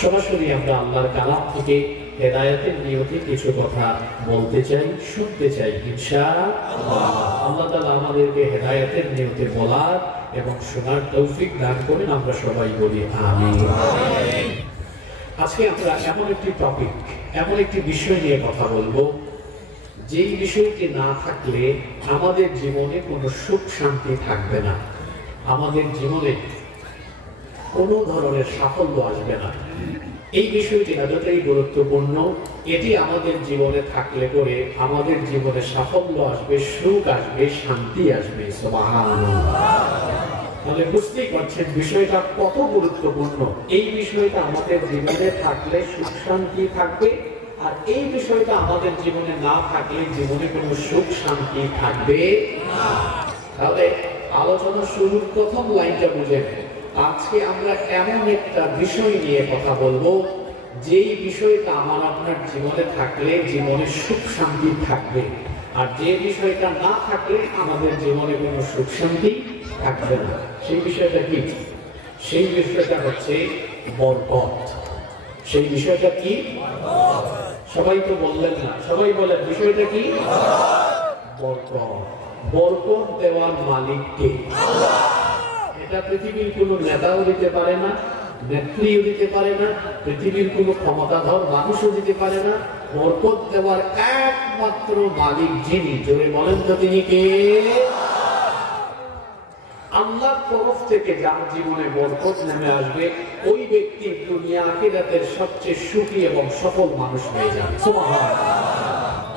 সরাসরি আমরা আল্লাহর কালাম থেকে হেদায়েতের নিয়তে কিছু কথা বলতে চাই, শুনতে চাই ইনশাআল্লাহ। আল্লাহ তাআলা আমাদেরকে হেদায়েতের নিয়তে বলার এবং শোনার তৌফিক দান করেন, আমরা সবাই বলি আমিন। আজকে আমরা এমন একটি টপিক, এমন একটি বিষয় নিয়ে কথা বলবো, যেই বিষয়টি না থাকলে আমাদের জীবনে কোনো সুখ শান্তি থাকবে না, আমাদের জীবনে কোনো ধরনের সাফল্য আসবে না। এই বিষয়টি এতটাই গুরুত্বপূর্ণ, এটি আমাদের জীবনে থাকলে করে আমাদের জীবনে সাফল্য আসবে, সুখ আসবে, শান্তি আসবে। সুবহানাল্লাহ। তাহলে বুঝতেই পারছেন বিষয়টা কত গুরুত্বপূর্ণ। এই বিষয়টা আমাদের জীবনে থাকলে সুখ শান্তি থাকবে, আর এই বিষয়টা আমাদের জীবনে না থাকলে জীবনে কোনো সুখ শান্তি থাকবে না। তাহলে আলোচনা শুরুর প্রথম লাইনটা বুঝে নেন। আজকে আমরা এমন একটা বিষয় নিয়ে কথা বলবো, যেই বিষয়টা আমার আপনার জীবনে থাকলে জীবনে সুখ শান্তি থাকবে, আর যে বিষয়টা না থাকলে আমাদের জীবনে কোনো সুখ শান্তি থাকবে না। সেই বিষয়টা কি? সেই বিষয়টা হচ্ছে বরকত। সেই বিষয়টা কি? সবাই তো বললেন না, সবাই বলেন বিষয়টা কি? বরকত। বরকত দেওয়ার মালিক কে? এটা পৃথিবীর কোনো নেতাও দিতে পারে না, নেত্রীও দিতে পারে না, পৃথিবীর কোনো ক্ষমতাধর মানুষও দিতে পারে না। বরকত দেওয়ার একমাত্র মালিক যিনি, জোরে বলেন তো তিনি কে? আল্লাহর তরফ থেকে যার জীবনে বরকত নেমে আসবে, ওই ব্যক্তি দুনিয়া আখিরাতের সবচেয়ে সুখী এবং সফল মানুষ হয়ে যাবে। সুবহানাল্লাহ।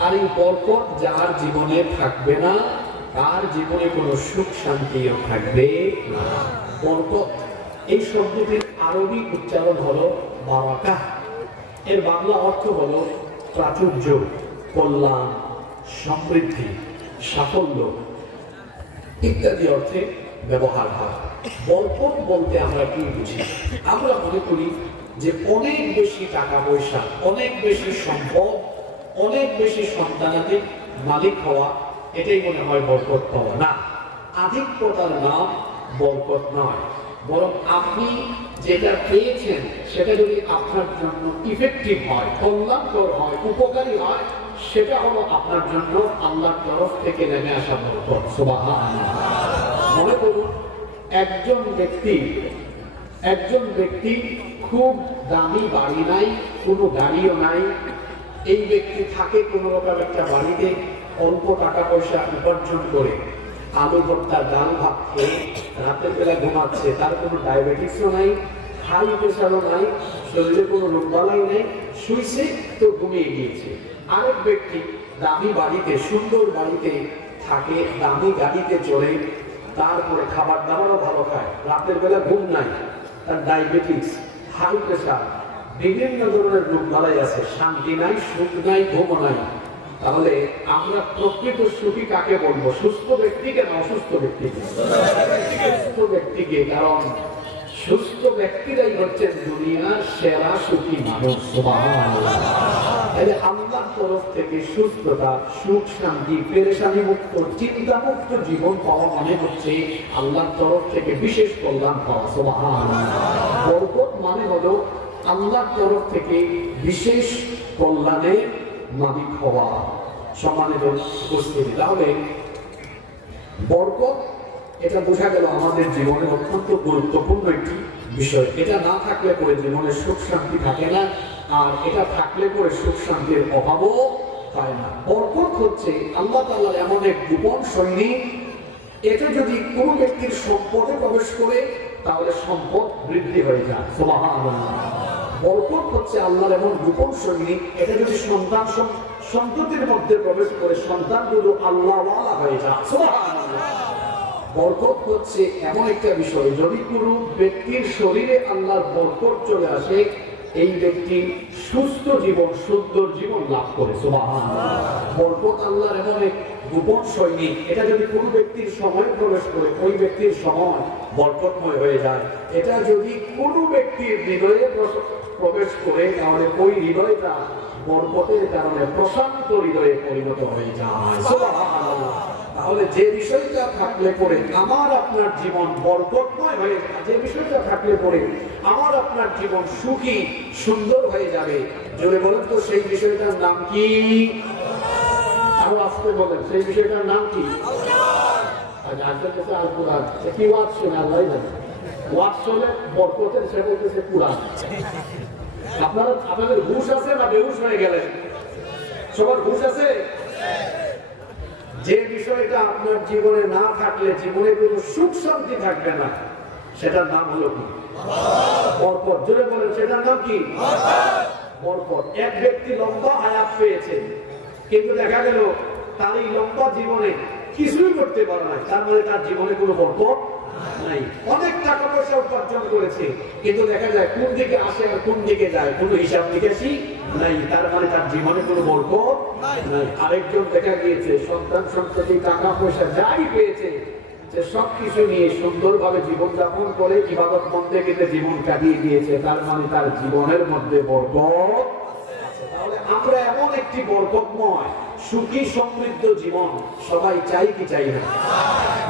আর এই বরকত যার জীবনে থাকবে না, তার জীবনে কোনো সুখ শান্তিও থাকবে না। বরকত এই শব্দটির আরবি উচ্চারণ হলো বারাকা। এর বাংলা অর্থ হলো প্রাচুর্য, কল্যাণ, সমৃদ্ধি, সাফল্য ইত্যাদি অর্থে ব্যবহার হয়। বরকত বলতে আমরা কি বুঝি? আমরা মনে করি যে অনেক বেশি টাকা পয়সা, অনেক বেশি সম্পদ, অনেক বেশি সন্তানাদির মালিক হওয়া, এটাই মনে হয় বরকত পাওয়া। না, আধিক্যতার নাম বরকত নয়, বরং আপনি যেটা পেয়েছেন সেটা যদি আপনার জন্য ইফেক্টিভ হয়, কল্যাণকর হয়, উপকারী হয়, সেটা হলো আপনার জন্য আল্লাহর তরফ থেকে নেমে আসা বরকত। সুবহানাল্লাহ। মনে করুন একজন ব্যক্তি খুব দামি বাড়ি নাই, কোনো গাড়িও নাই। এই ব্যক্তি থাকে কোনো রকম একটা বাড়িতে, অল্প টাকা পয়সা উপার্জন করে আলু ভর্তা ডাল ভাত খেয়ে রাতের বেলা ঘুমাচ্ছে। তার কোনো ডায়াবেটিসও নাই, হাই প্রেশারও নাই, শরীরে কোনো রোগবালাই নেই, শুইছে তো ঘুমিয়ে গিয়েছে। আরেক ব্যক্তি দামি বাড়িতে, সুন্দর বাড়িতে থাকে, দামি গাড়িতে চড়ে, তারপরে খাবার দাবারও ভালো খায়, রাতের বেলা ঘুম নাই, তার ডায়াবেটিস, হাই প্রেশার, বিভিন্ন ধরনের রোগবালাই আছে, শান্তি নাই, সুখ নাই, ঘুম নাই। তাহলে আমরা প্রকৃত সুখী কাকে বলবো? সুস্থ ব্যক্তিকে না অসুস্থ ব্যক্তিকে? সুস্থ ব্যক্তিকে, কারণ সুস্থ ব্যক্তিরাই হচ্ছেন দুনিয়ার সেরা সুখী মানুষ। সুবহানাল্লাহ। তাহলে আল্লাহর তরফ থেকে সুস্থতা, সুখ শান্তি, পেরেশানি মুক্ত, চিন্তা মুক্ত জীবন পাওয়া মানে হচ্ছে আল্লাহর তরফ থেকে বিশেষ কল্যাণ পাওয়া। সুবহানাল্লাহ। বরকত মানে হলো আল্লাহর তরফ থেকে বিশেষ কল্যাণের মালিক হওয়া। সম্মানিত উপস্থিতি, তাহলে বরকত এটা বোঝা গেল আমাদের জীবনে অত্যন্ত গুরুত্বপূর্ণ একটি বিষয়। এটা না থাকলে পরে জীবনে সুখ শান্তি থাকে না, আর এটা থাকলে পরে সুখ শান্তির অভাবও হয় না। বরকত হচ্ছে আল্লাহ তাআলার এমন এক গোপন সৈনিক, এটা যদি কোনো ব্যক্তির সম্পদে প্রবেশ করে তাহলে সম্পদ বৃদ্ধি হয়ে যায়। সুবহানাল্লাহ। বরকত হচ্ছে আল্লাহর এমন গোপন সৈনিক, এটা যদি সন্ততির মধ্যে প্রবেশ করে সন্তানগুলো আল্লাহওয়ালা হয়ে যায়। সুবহানাল্লাহ। বরকত হচ্ছে এমন একটা বিষয়, যদি কোনো ব্যক্তির শরীরে আল্লাহর বরকত চলে আসে, এই ব্যক্তি সুস্থ জীবন, সুন্দর জীবন লাভ করে। সুবহানাল্লাহ। বরকত আল্লাহর এমন এক গোপন সৈনিক, এটা যদি কোনো ব্যক্তির সময় প্রবেশ করে ওই ব্যক্তির সময় বরকতময় হয়ে যায়। এটা যদি কোনো ব্যক্তির হৃদয়ে প্রবেশ প্রবেশ করে তাহলে ওই হৃদয়টা বরকতের কারণে প্রশান্ত হৃদয়ে পরিণত হয়ে যায়। সুবহানাল্লাহ। তাহলে যে বিষয়টা থাকলে পরে আমার আপনার জীবন বরকতময় হয়ে যাবে, যে বিষয়টা থাকলে পরে আমার আপনার জীবন সুখী সুন্দর হয়ে যাবে, জোরে বলেন তো সেই বিষয়টার নাম কি? আরো আসতে বলেন, সেই বিষয়টার নাম কি? আজকের কাছে আল কোরআন কি ওয়াজ শুনে আল্লাহ জানে। ওয়াজ শুনে বরকতের সেটা হচ্ছে কোরআন। আপনাদের হুঁশ আছে না বেহুশ হয়ে গেলেন? সবার হুঁশ আছে? যে বিষয়টা আপনার জীবনে না থাকলে জীবনে কোনো সুখ শান্তি থাকবে না, সেটার নাম হলো কি? বরকত। জোরে বলেন, সেটার নাম কি? বরকত। এক ব্যক্তি লম্বা হায়াত পেয়েছে, কিন্তু দেখা গেল তার এই লম্বা জীবনে কিছুই করতে পারে না, তার মানে তার জীবনে কোনো বরকত নাই। অনেক টাকা পয়সা উপার্জন করেছে, কিন্তু দেখা যায় কোন দিকে আসে আর কোন দিকে যায় কোনো হিসাব নিকাশই নাই, তার মানে তার জীবনে কোনো বরকত নাই। আরেকজন দেখা গিয়েছে সন্তান সন্ততি টাকা পয়সা যাই পেয়েছে, যে সবকিছু নিয়ে সুন্দরভাবে জীবনযাপন করে ইবাদত বন্দেগীতে জীবন কাটিয়ে দিয়েছে, তার মানে তার জীবনের মধ্যে বরকত। তাহলে আমরা এমন একটি বরকতময় সুখী সমৃদ্ধ জীবন সবাই চাই কি চাই না?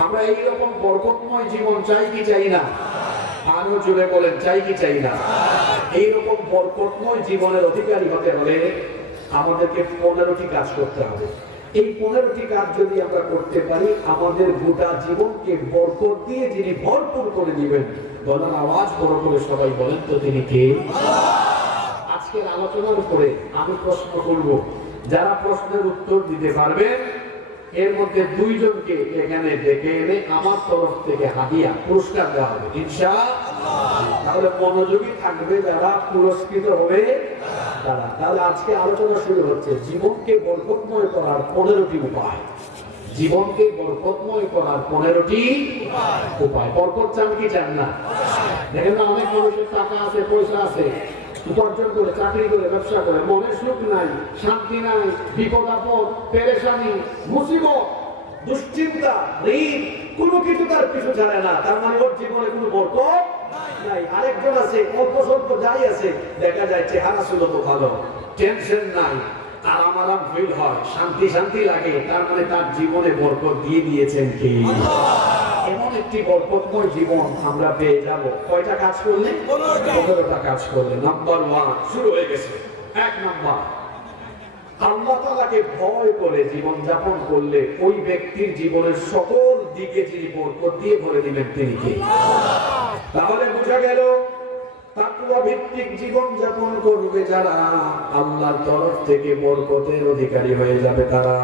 আমরা এইরকম বরকতময় জীবন চাই কি চাই না? আরো জোরে বলেন, চাই কি চাই না? এইরকম বরকতময় জীবনের অধিকারী হতে হলে আমাদেরকে 15টি কাজ করতে হবে। এই 15টি কাজ যদি আমরা করতে পারি, আমাদের গোটা জীবনকে বরকত দিয়ে যিনি ভরপুর করে দিবেন, বলার আওয়াজ বড় করে সবাই বলেন তো তিনি কে? আজকের আলোচনার উপরে আমি প্রশ্ন করব, যারা প্রশ্নের উত্তর দিতে পারবেন এর মধ্যে 2 জনকে এখানে ডেকে এনে আমার তরফ থেকে হাদিয়া পুরস্কার দেওয়া হবে ইনশাআল্লাহ। তাহলে মনোযোগী থাকবে যারা, পুরস্কৃত হবে তারা। তাহলে আজকে আলোচনা শুরু হচ্ছে জীবনকে বরকতময় করার 15টি উপায়। জীবনকে বরকতময় করার 15টি উপায়। বরকত চান কি চান না? দেখেন না, অনেক মানুষের টাকা আছে, পয়সা আছে, উপার্জন করে, চাকরি করে, ব্যবসা করে, মনে সুখ নাই, শান্তি নাই, বিপদ আপদ, পেরেশানি, মুসিবত, দুশ্চিন্তা, ঋণ, কোনো কিছু তার পিছু ছাড়ে না, তার মানে ওর জীবনে কোনো বরকত নাই। আরেকজন আছে অল্প স্বল্প যাই আছে, দেখা যায় চেহারা ছিল তো ভালো, টেনশন নাই, আরাম আরাম ফিল হয়, শান্তি শান্তি লাগে, তার মানে তার জীবনে বরকত দিয়ে দিয়েছেন কি? এমন একটি বরকতময় জীবন আমরা পেয়ে যাব কয়টা কাজ করলে? 15টা কাজ করলে। নাম্বার 1 শুরু হয়ে গেছে। 1 নাম্বার, আল্লাহ তাআলাকে ভয় করে জীবন যাপন করলে ওই ব্যক্তির জীবনের সকল দিকে যিনি বরকত দিয়ে ভরে দিবেন তিনি কে? তাহলে বোঝা গেল তাকওয়া ভিত্তিক জীবন যাপন করবে যারা, আল্লাহর তরফ থেকে বরকতের অধিকারী হয়ে যাবে তারা।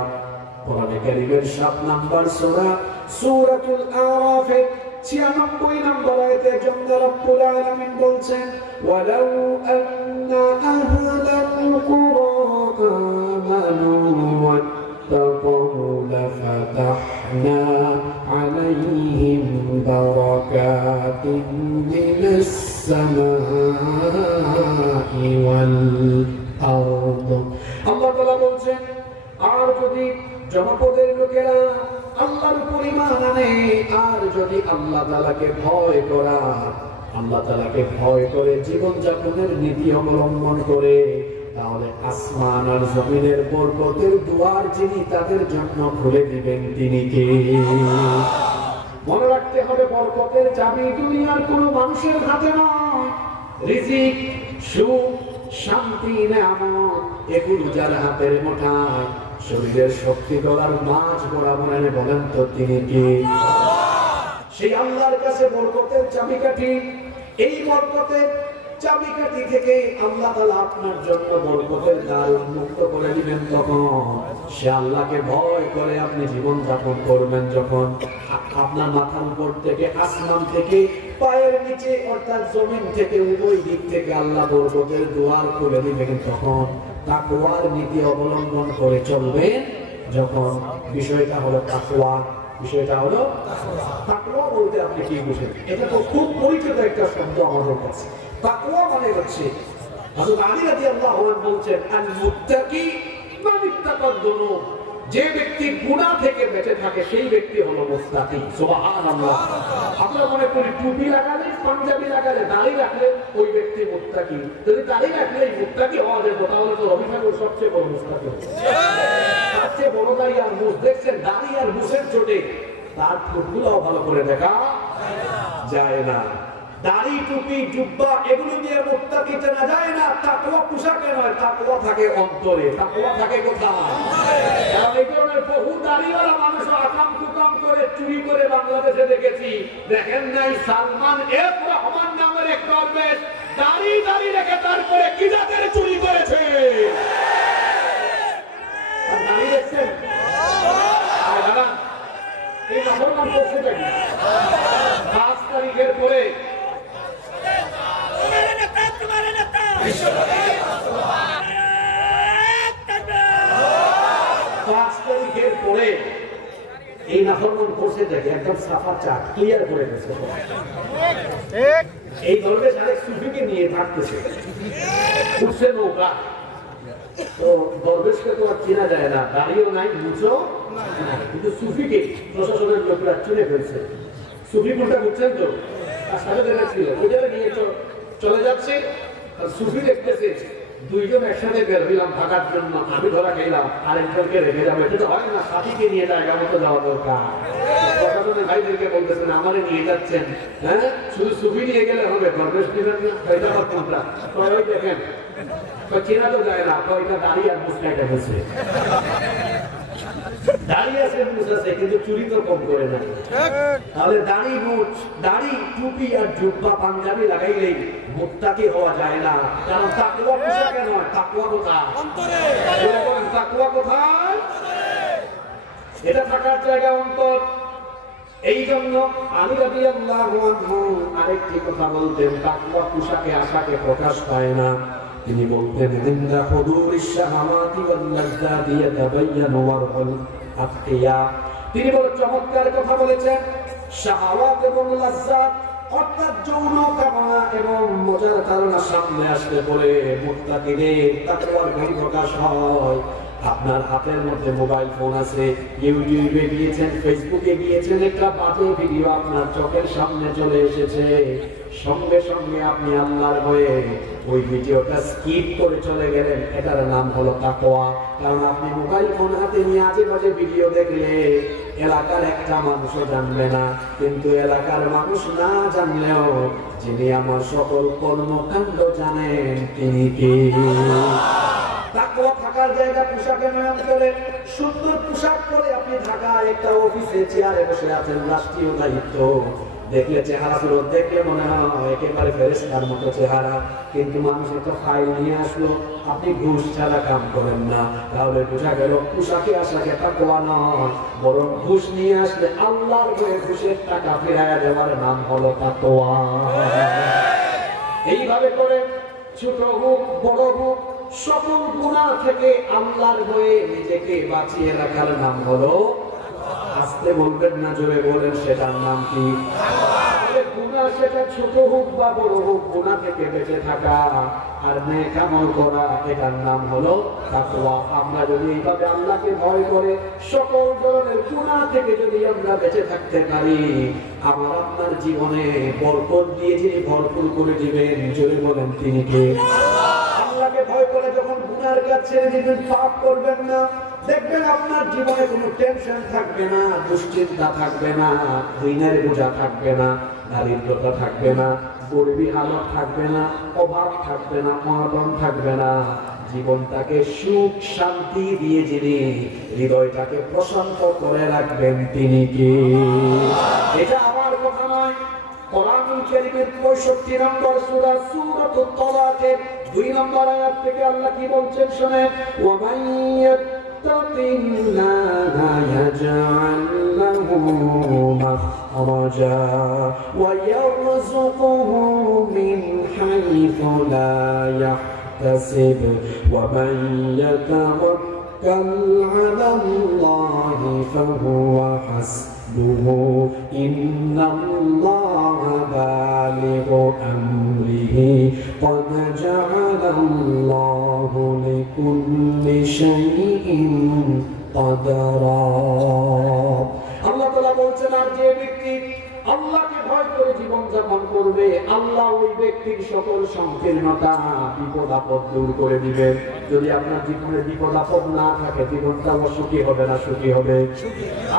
কোরআনে কারীমের 7 নাম্বার সূরা সূরাতুল আরাফের 96 নম্বর আয়াতে জalla রাব্বুল আলামিন বলছেন, ওয়ালাউ আন্না আহলাল কুরা আমানু ওয়াত্তাকু লাফাতাহনা আলাইহিম বারাকাতিন মিনাস সামাই ওয়াল আরদ। আল্লাহ তাআলা বলছেন, আর যদি জনপদের লোকেরা আল্লাহর উপর ঈমান আনে, আর যদি আল্লাহ তাআলাকে ভয় করা, আল্লাহ তাআলাকে ভয় করে জীবন যাপনের নীতি অবলম্বন করে, তাহলে আসমান আর জমিনের বরকতের দুয়ার যিনি তাদের জন্য খুলে দিবেন তিনি কে? মনে রাখতে হবে, বরকতের চাবি দুনিয়ার কোনো মানুষের হাতে নয়। রিজিক, সুখ, শান্তি, নেয়ামত এগুলো যার হাতের মুঠায়, শরীরের শক্তি গলার মাঝ বরাবর এনে বলেন তো তিনি কে? সেই আল্লাহর কাছে বরকতের চাবিকাঠি। এই বরকতের চাবিকাঠি থেকে আল্লাহ তাআলা আপনার জন্য বরকতের দ্বার উন্মুক্ত করে দিবেন। তখন সে আল্লাহকে ভয় করে আপনি জীবন যাপন করবেন। যখন আপনার মাথার উপর থেকে, আসমান থেকে, পায়ের নিচে অর্থাৎ জমিন থেকে, উভয় দিক থেকে আল্লাহ বরকতের দুয়ার খুলে দিবেন। তখন তাকওয়ার নীতি অবলম্বন করে চলবেন। যখন বিষয়টা হলো তাকওয়া, বিষয়টা হলো তাকওয়া বলতে আপনি কি বুঝেন? এটা তো খুব পরিচিত একটা শব্দ আমাদের কাছে। তাকওয়া মানে হচ্ছে, হযরত আলী রাদিয়াল্লাহু আনহু বলছেন, আল মুত্তাকি মান ইত্তাকাদ দুনুব, যে ব্যক্তি গুনাহ থেকে বেঁচে থাকে সেই ব্যক্তি হলো মুত্তাকি। সুবহানাল্লাহ। আমরা মনে করি টুপি লাগালে, পাঞ্জাবি লাগালে, দাড়ি রাখলে ওই ব্যক্তি মুত্তাকি। যদি দাড়ি রাখলে মুত্তাকি হওয়া যায়, তাহলে তো রবি ঠাকুর সবচেয়ে বড় মুত্তাকি। তার চেয়ে বড় দাড়ি আর মুছ দেখছেন, দাড়ি আর মুছের চোটে তার ঠোঁটগুলোও ভালো করে দেখা যায় না। দাড়ি, টুপি, জুব্বা এগুলো দিয়ে মুত্তাকি চেনা যায় না। তাকওয়া পোশাকে নয়, তাকওয়া থাকে অন্তরে। তাকওয়া থাকে কোথায়? এই ধরনের বহু দাড়িওয়ালা মানুষ আকাম কুকাম করে চুরি করে বাংলাদেশে দেখেছি। দেখেন নাই সালমান এফ রহমান নামের এক দরবেশ দাড়ি রেখে তারপরে কি জাতের চুরি করেছে? দাড়ি দেখছেন? এই মুসলমান করছে দেখি 5 তারিখের পরে 5 তারিখের পরে এই নাফরমান করছে দেখে একদম সাফা চাট ক্লিয়ার করে দিয়েছে। এই দলবে আরেক সুফিকে নিয়ে থাকতেছে, উঠছে নৌকা। তো দরবেশকে তো আর চেনা যায় না, দাঁড়িয়েও নাই, মুছো কিন্তু সুফিকে প্রশাসনের লোকরা চিনে ফেলছে। সুফি কোনটা বুঝছেন তো? তার সাথে দেখা ছিল, ওইটা নিয়ে চলে যাচ্ছে। আর সুফি দেখতেছে দুইজন একসাথে বের হইলাম থাকার জন্য, আমি ধরা গেলাম আরেকজনকে রেখে যাবো, এটা তো হয় না, সাথীকে নিয়ে জায়গা মতো যাওয়া দরকার। প্রশাসনের ভাইদেরকে বলতেছেন আমারে নিয়ে যাচ্ছেন, হ্যাঁ শুধু সুফি নিয়ে গেলে হবে, দরবেশ নিবেন না, এটা আমার কোনটা? ওই দেখেন চেনা তো যায় না, এটা দাঁড়িয়ে আর মুসলাইটা হচ্ছে, দাঁড়িয়ে আছে মুছ আছে, কিন্তু চুরি তো কম করে না। তাহলে দাড়ি, মুছ, দাড়ি, টুপি আর জুব্বা পাঞ্জাবি লাগাইলেই মুত্তাকি হওয়া যায় না। কারণ তাকওয়া পোশাকে নয়, তাকওয়া কোথায়? অন্তরে। তাকওয়া কোথায়? এটা থাকার জায়গা অন্তর। এই জন্য আলী রাদিয়াল্লাহু আনহু আরেকটি কথা বলতেন, তাকওয়া পোশাকে আশাকে প্রকাশ পায় না। তিনি বলতেন ইন্না হুদুরিশ শাহাওয়াতি ওয়াল লাযযাতি ইয়াতাবায়ানু ওয়ারহুল আতকিয়া। তিনি বড় চমৎকার কথা বলেছেন, শাহাওয়াত এবং লাযযাত অর্থাৎ যৌন কামনা এবং মজার কারণে সামনে আসলে পরে মুত্তাকিদের তাকওয়ার গুণ প্রকাশ হয়। আপনার হাতের মধ্যে মোবাইল ফোন আছে, ইউটিউবে গিয়েছেন, ফেসবুকে গিয়েছেন, একটা বাজে ভিডিও আপনার চোখের সামনে চলে এসেছে, সঙ্গে সঙ্গে আপনি আল্লাহর ভয়ে ওই ভিডিওটা স্কিপ করে চলে গেলেন, এটার নাম হলো তাকওয়া। কারণ আপনি মোবাইল ফোন হাতে নিয়ে আজে বাজে ভিডিও দেখলে এলাকার একটা মানুষও জানবে না, কিন্তু এলাকার মানুষ না জানলেও যিনি আমার সকল কর্মকাণ্ড জানেন তিনি কে? তাকওয়া থাকার জায়গা পোশাকে নয়ন করে, সুন্দর পোশাক পরে আপনি ঢাকায় একটা অফিসে চেয়ারে বসে আছেন, রাষ্ট্রীয় দায়িত্ব, দেখলে চেহারা সুরত দেখলে মনে হয় একেবারে ফেরেশতার মতো চেহারা, কিন্তু মানুষ একটা ফাইল নিয়ে আসলো, আপনি ঘুষ ছাড়া কাম করেন না, তাহলে বোঝা গেল পোশাকে আশাকে তাকওয়া নয়, বরং ঘুষ নিয়ে আসলে আল্লাহর ভয়ে ঘুষের টাকা ফেরাইয়া দেওয়ার নাম হলো তাকওয়া। এইভাবে করে ছোট হোক বড় হোক সকল গুনাহ থেকে আল্লাহর ভয়ে নিজেকে বাঁচিয়ে রাখার নাম হলো, আস্তে বলবেন না, জোরে বলেন, সেটার নাম কি? গুনাহ সেটা ছোট হোক বা বড় হোক, গুনাহ থেকে বেঁচে থাকা আর নেক আমল করা, এটার নাম হলো তাকওয়া। আমরা যদি এইভাবে আল্লাহকে ভয় করে সকল ধরনের গুনাহ থেকে যদি আমরা বেঁচে থাকতে পারি, আমার আপনার জীবনে বরকত দিয়ে যিনি ভরপুর করে দিবেন, জোরে বলেন তিনি কে? আল্লাহকে ভয় করে যখন গুনার কাজ ছেড়ে দিবেন, পাপ করবেন না, দেখবেন আপনার জীবনে কোনো টেনশন থাকবে না, দুশ্চিন্তা থাকবে না, ঋণের বোঝা থাকবে না, দারিদ্রতা থাকবে না, গরিবী হালত থাকবে না, অভাব থাকবে না, অনটন থাকবে না। জীবনটাকে সুখ শান্তি দিয়ে যিনি হৃদয়টাকে প্রশান্ত করে রাখবেন তিনি কে? এটা আমার কথা নয়, কোরআনুল কারীমের 65 নম্বর সূরা সূরাতুত তালাকের 2 নম্বর আয়াত থেকে আল্লাহ কি বলছেন শুনেন, ওয়া মান ইয়াত্তাকিল্লাহা ইয়াজআল লাহু মাখরাজা ওয়া ইয়ারযুকুহু মিন হাইথু লা ইয়াহতাসিব ওয়া মান ইয়াতাওয়াক্কাল আলাল্লাহি ফাহুয়া হাসবুহু ইন্নাল্লাহা বালিগু আমরিহি قد جعل الله لكل شيء قدرا আল্লাহ তাআলা বলছেন আর যে ব্যক্তি আল্লাহকে ভয় করে জীবন যাপন করবে আল্লাহ ওই ব্যক্তির সকল সংকীর্ণতা বিপদ আপদ দূর করে দিবেন। যদি আপনার জীবনে বিপদ আপদ না থাকে জীবনটা সুখী হবে না সুখী হবে?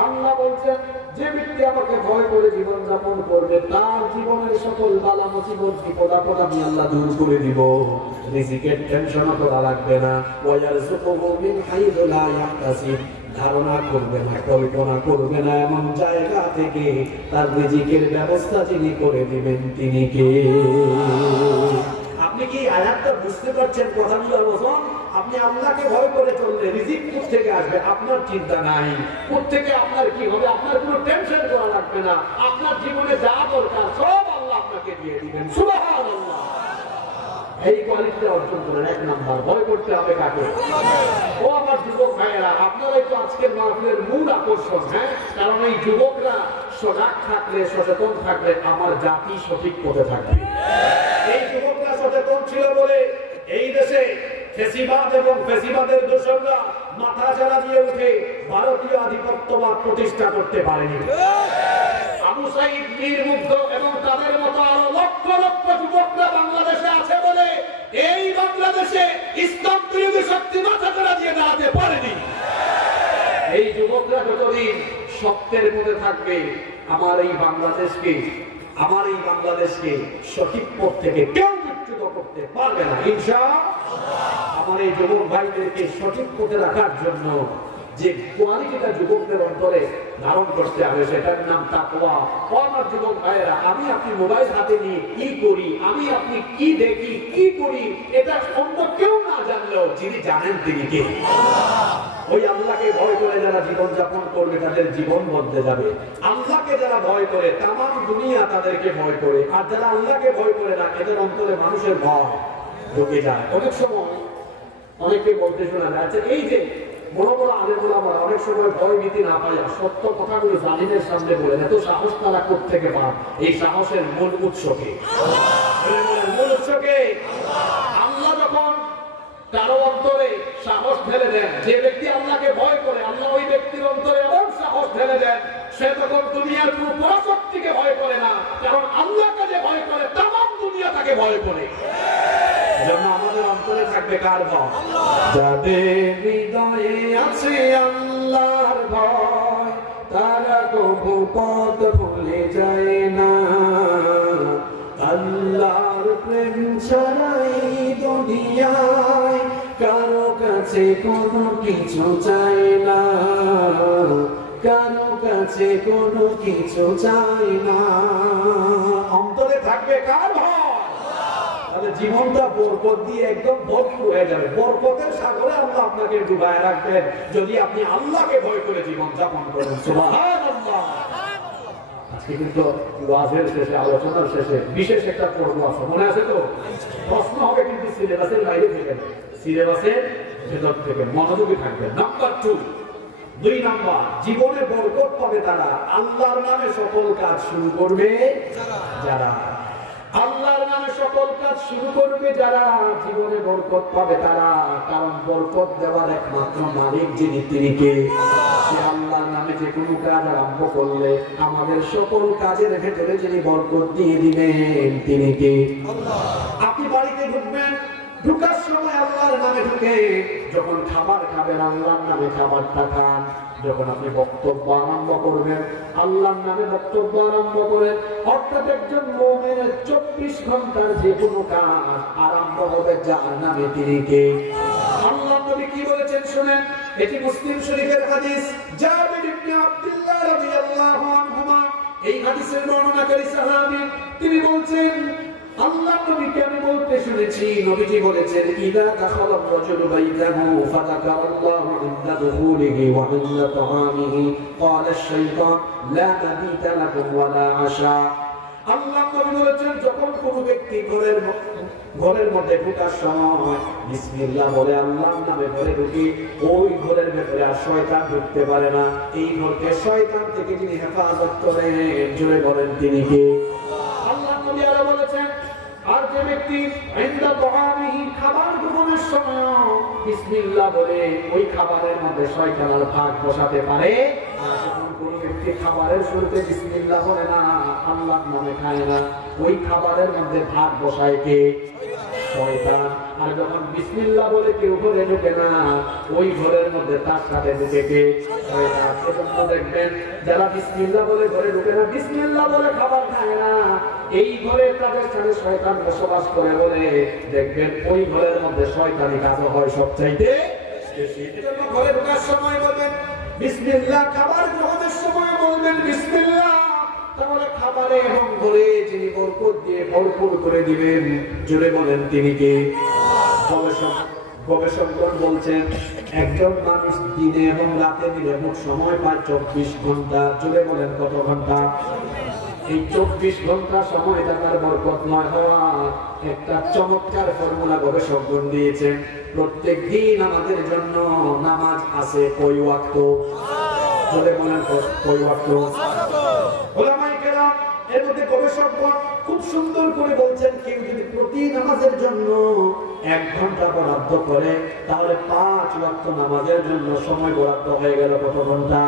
আল্লাহ বলছেন যে ব্যক্তি আমাকে ভয় করে জীবন যাপন করবে তার জীবনের সকল বালা মুসিবত বিপদ আপদ আমি আল্লাহ দূর করে দিব। রিজিকের টেনশন করা লাগবে না। ওয়ায়ারযুকুহু মিন হাইযু লা ইয়াহতাসিব, ধারণা করবে না কল্পনা করবে না এমন জায়গা থেকে তার রিজিকের ব্যবস্থা যিনি করে দিবেন তিনি কে? আপনি কি আয়াতটা বুঝতে পারছেন কথাগুলো? বলুন আপনি আল্লাহকে ভয় করে চললে রিজিক কোথেকে আসবে আপনার চিন্তা নাই, কোথেকে আপনার কি হবে আপনার কোনো টেনশন করা লাগবে না। আপনার জীবনে যা দরকার সব আল্লাহ আপনাকে দিয়ে দিবেন। সুবহানাল্লাহ। এই কোয়ালিটিটা অর্জন করেন। এক নাম্বার, ভয় করতে হবে কাকে? ও আমার যুবক ভাইয়েরা, আপনারাই তো আজকের মাহফিলের মূল আকর্ষণ। হ্যাঁ, কারণ এই যুবকরা সজাগ থাকলে সচেতন থাকলে আমার জাতি সঠিক পথে থাকবে। এই যুবকরা সচেতন ছিল বলে এই দেশে ফেসিবাদ এবং ফেসিবাদের দোসররা মাথা চারা দিয়ে উঠে ভারতীয় আধিপত্যবাদ প্রতিষ্ঠা করতে পারেনি। আবু সাইদ, মীর মুগ্ধ এবং তাদের মতো আরো লক্ষ লক্ষ যুবকরা বাংলাদেশে আছে বলে এই বাংলাদেশে ইসলাম বিরোধী শক্তি মাথা চারা দিয়ে দাঁড়াতে পারেনি। এই যুবকরা যতদিন সত্যের মধ্যে থাকবে আমার এই বাংলাদেশকে সঠিক পথ থেকে কেউ বিচ্যুত করতে পারবে না ইনশাআল্লাহ। আমার এই যুবক ভাইদেরকে সঠিক পথে রাখার জন্য যে কোয়ালিটিটা যুবকদের অন্তরে ধারণ করতে হবে সেটার নাম তাকওয়া। আমার যুবক ভাইয়েরা, আমি আপনি মোবাইল হাতে নিয়ে কি করি, আমি আপনি কি দেখি কি করি, এটা অন্য কেউ না জানলেও যিনি জানেন তিনি কে? ওই আল্লাহকে ভয় করে যারা জীবন যাপন করবে তাদের জীবন বদলে যাবে। আল্লাহকে যারা ভয় করে তামাম দুনিয়া তাদেরকে ভয় করে, আর যারা আল্লাহকে ভয় করে না এদের অন্তরে মানুষের ভয় ঢুকে যায়। অনেক সময় অনেকে বলতে শোনা যায়, আচ্ছা এই যে বড় বড় আলেমুল আমরা অনেক সময় ভয় ভীতি না পাই সত্য কথাগুলো জালিমের সামনে বলেন, এত সাহস তারা কোত্থেকে পান? এই সাহসের মূল উৎসকে আল্লাহ যখন কারো অন্তরে সাহস ঢেলে দেন, যে ব্যক্তি আল্লাহকে ভয় করে আল্লাহ ওই ব্যক্তির অন্তরে এমন সাহস ঢেলে দেন সে তখন দুনিয়ার কোন পরাশক্তিকে ভয় করে না, কারণ আল্লাহকে যে ভয় করে তামাম দুনিয়া তাকে ভয় করে। আমাদের অন্তরে থাকবে কার ভয়? যাদের হৃদয়ে আছে আল্লাহর ভয় তারা কবু পথ ভুলে যায় না। আল্লাহর প্রেম ছাড়াই দুনিয়ায় কারো কাছে কোনো কিছু চাই না, কারো কাছে কোনো কিছু চাই না। অন্তরে থাকবে কার ভয়? তাহলে জীবনটা বরকত দিয়ে একদম ভরপুর হয়ে যাবে। বরকতের সাগরে আল্লাহ আপনাকে ডুবায় রাখবেন যদি আপনি আল্লাহকে ভয় করে জীবন যাপন করেন। সুবহানাল্লাহ। আজকে কিন্তু ওয়াজের শেষে আলোচনার শেষে বিশেষ একটা পর্ব আছে, মনে আছে তো? প্রশ্ন হবে কিন্তু সিলেবাসের বাইরে থেকে, সিলেবাসের ভেতর থেকে মনোযোগী থাকবেন। নাম্বার 2 নাম্বার, জীবনে বরকত পাবে তারা আল্লাহর নামে সকল কাজ শুরু করবে যারা। আল্লাহর নামে সকল কাজ শুরু করবে যারা জীবনে বরকত পাবে তারা। কারণ বরকত দেওয়ার একমাত্র মালিক যিনি তিনি কে? সে আল্লাহর নামে যে কোনো কাজ আরম্ভ করলে আমাদের সকল কাজের ভেতরে যিনি বরকত দিয়ে দিবেন তিনি কে? আপনি বাড়িতে ঢুকবেন, ঢুকার সময় আল্লাহর নামে ঢুকে, যখন খাবার খাবেন আল্লাহর নামে খাবারটা খান, যখন আপনি বক্তব্য আরম্ভ করবেন আল্লাহর নামে বক্তব্য আরম্ভ করেন। অর্থাৎ একজন মুমিনের 24 ঘন্টার যে কোনো কাজ আরম্ভ হবে যার নামে তিনি কে? আল্লাহ নবী কি বলেছেন শুনেন, এটি মুসলিম শরীফের হাদিস। জাবির ইবনে আব্দুল্লাহ রাদিয়াল্লাহু আনহুমা এই হাদিসের বর্ণনাকারী সাহাবী, তিনি বলছেন আল্লাহ নবীকে আমি বলতে শুনেছি, নবীজি বলেছেন ইদা দাখালা রাজুলু বাইতাহু ফাযাকারাল্লাহু ইনদা দুখুলিহি ওয়া ইনদা তাআমিহি ক্বালা আশ-শাইতান লা মাবিতা লাকুম ওয়া লা আশা। আল্লাহ নবী বলেছেন যখন কোনো ব্যক্তি ঘরের মধ্যে ঢোকার সময় বিসমিল্লাহ বলে আল্লাহর নামে ঘরে ঢুকি, ওই ঘরের ভেতরে আর শয়তান ঢুকতে পারে না। এই ঘরকে শয়তান থেকে যিনি হেফাজত করেন জোরে বলেন তিনি কে? আল্লাহ নবী আরো বলেছেন আর যে ব্যক্তি ইনদা তাআমিহি খাবার গ্রহণের সময় বিসমিল্লাহ বলে ওই খাবারের মধ্যে শয়তান আর ভাগ বসাতে পারে না। যখন কোন ব্যক্তি খাবারের শুরুতে বিসমিল্লাহ বলে না, আল্লাহর নামে খায় না, ওই খাবারের মধ্যে ভাগ বসায় কে? শয়তান। আর যখন বিসমিল্লাহ বলে কেউ ঘরে ঢুকে না, ওই ঘরের মধ্যে তার সাথে ঢুকে কে? শয়তান। এজন্য দেখবেন যারা বিসমিল্লাহ বলে ঘরে ঢুকে না, বিসমিল্লাহ বলে খাবার খায় না, এই ঘরে তাদের সাথে শয়তান বসবাস করে বলে দেখবেন ওই ঘরের মধ্যে শয়তানি কাজ হয় সবচাইতে বেশি। এজন্য ঘরে ঢোকার সময় বলবেন বিসমিল্লাহ, খাবার গ্রহণের সময় বলবেন বিসমিল্লাহ। তাহলে খাবারে এবং ঘরে যিনি বরকত দিয়ে ভরপুর করে দিবেন, জোরে বলেন তিনি কে? গবেষকগণ বলছেন একজন মানুষ দিনে এবং রাতে মিলে মোট সময় পায় 24 ঘন্টা। জোরে বলেন কত ঘন্টা? এই 24 ঘন্টা সময়টা তার বরকতময় হওয়া একটা চমৎকার ফর্মুলা গবেষকগণ দিয়েছেন। প্রত্যেক দিন আমাদের জন্য নামাজ আছে কয় ওয়াক্ত? জোরে বলেন কয় ওয়াক্ত? ওলামায়ে কেরাম এর মধ্যে গবেষকগণ খুব সুন্দর করে বলছেন কেউ যদি প্রতি নামাজের জন্য 1 ঘন্টা বরাদ্দ করে তাহলে 5 ওয়াক্ত নামাজের জন্য সময় বরাদ্দ হয়ে গেল কত ঘন্টা?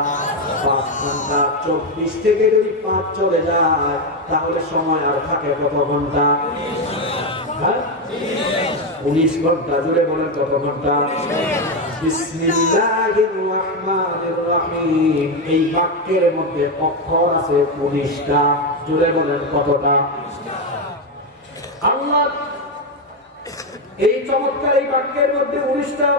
5 ঘন্টা। 24 থেকে যদি 5 চলে যায় তাহলে সময় আর থাকে কত ঘন্টা? 19 ঘন্টা। জোরে বলেন কত ঘন্টা? বিসমিল্লাহির রহমানির রহিম, এই বাক্যের মধ্যে অক্ষর আছে 19টা। জোরে বলেন কতটা? আল্লাহ এই চমৎকার এই বাক্যের মধ্যে 19টা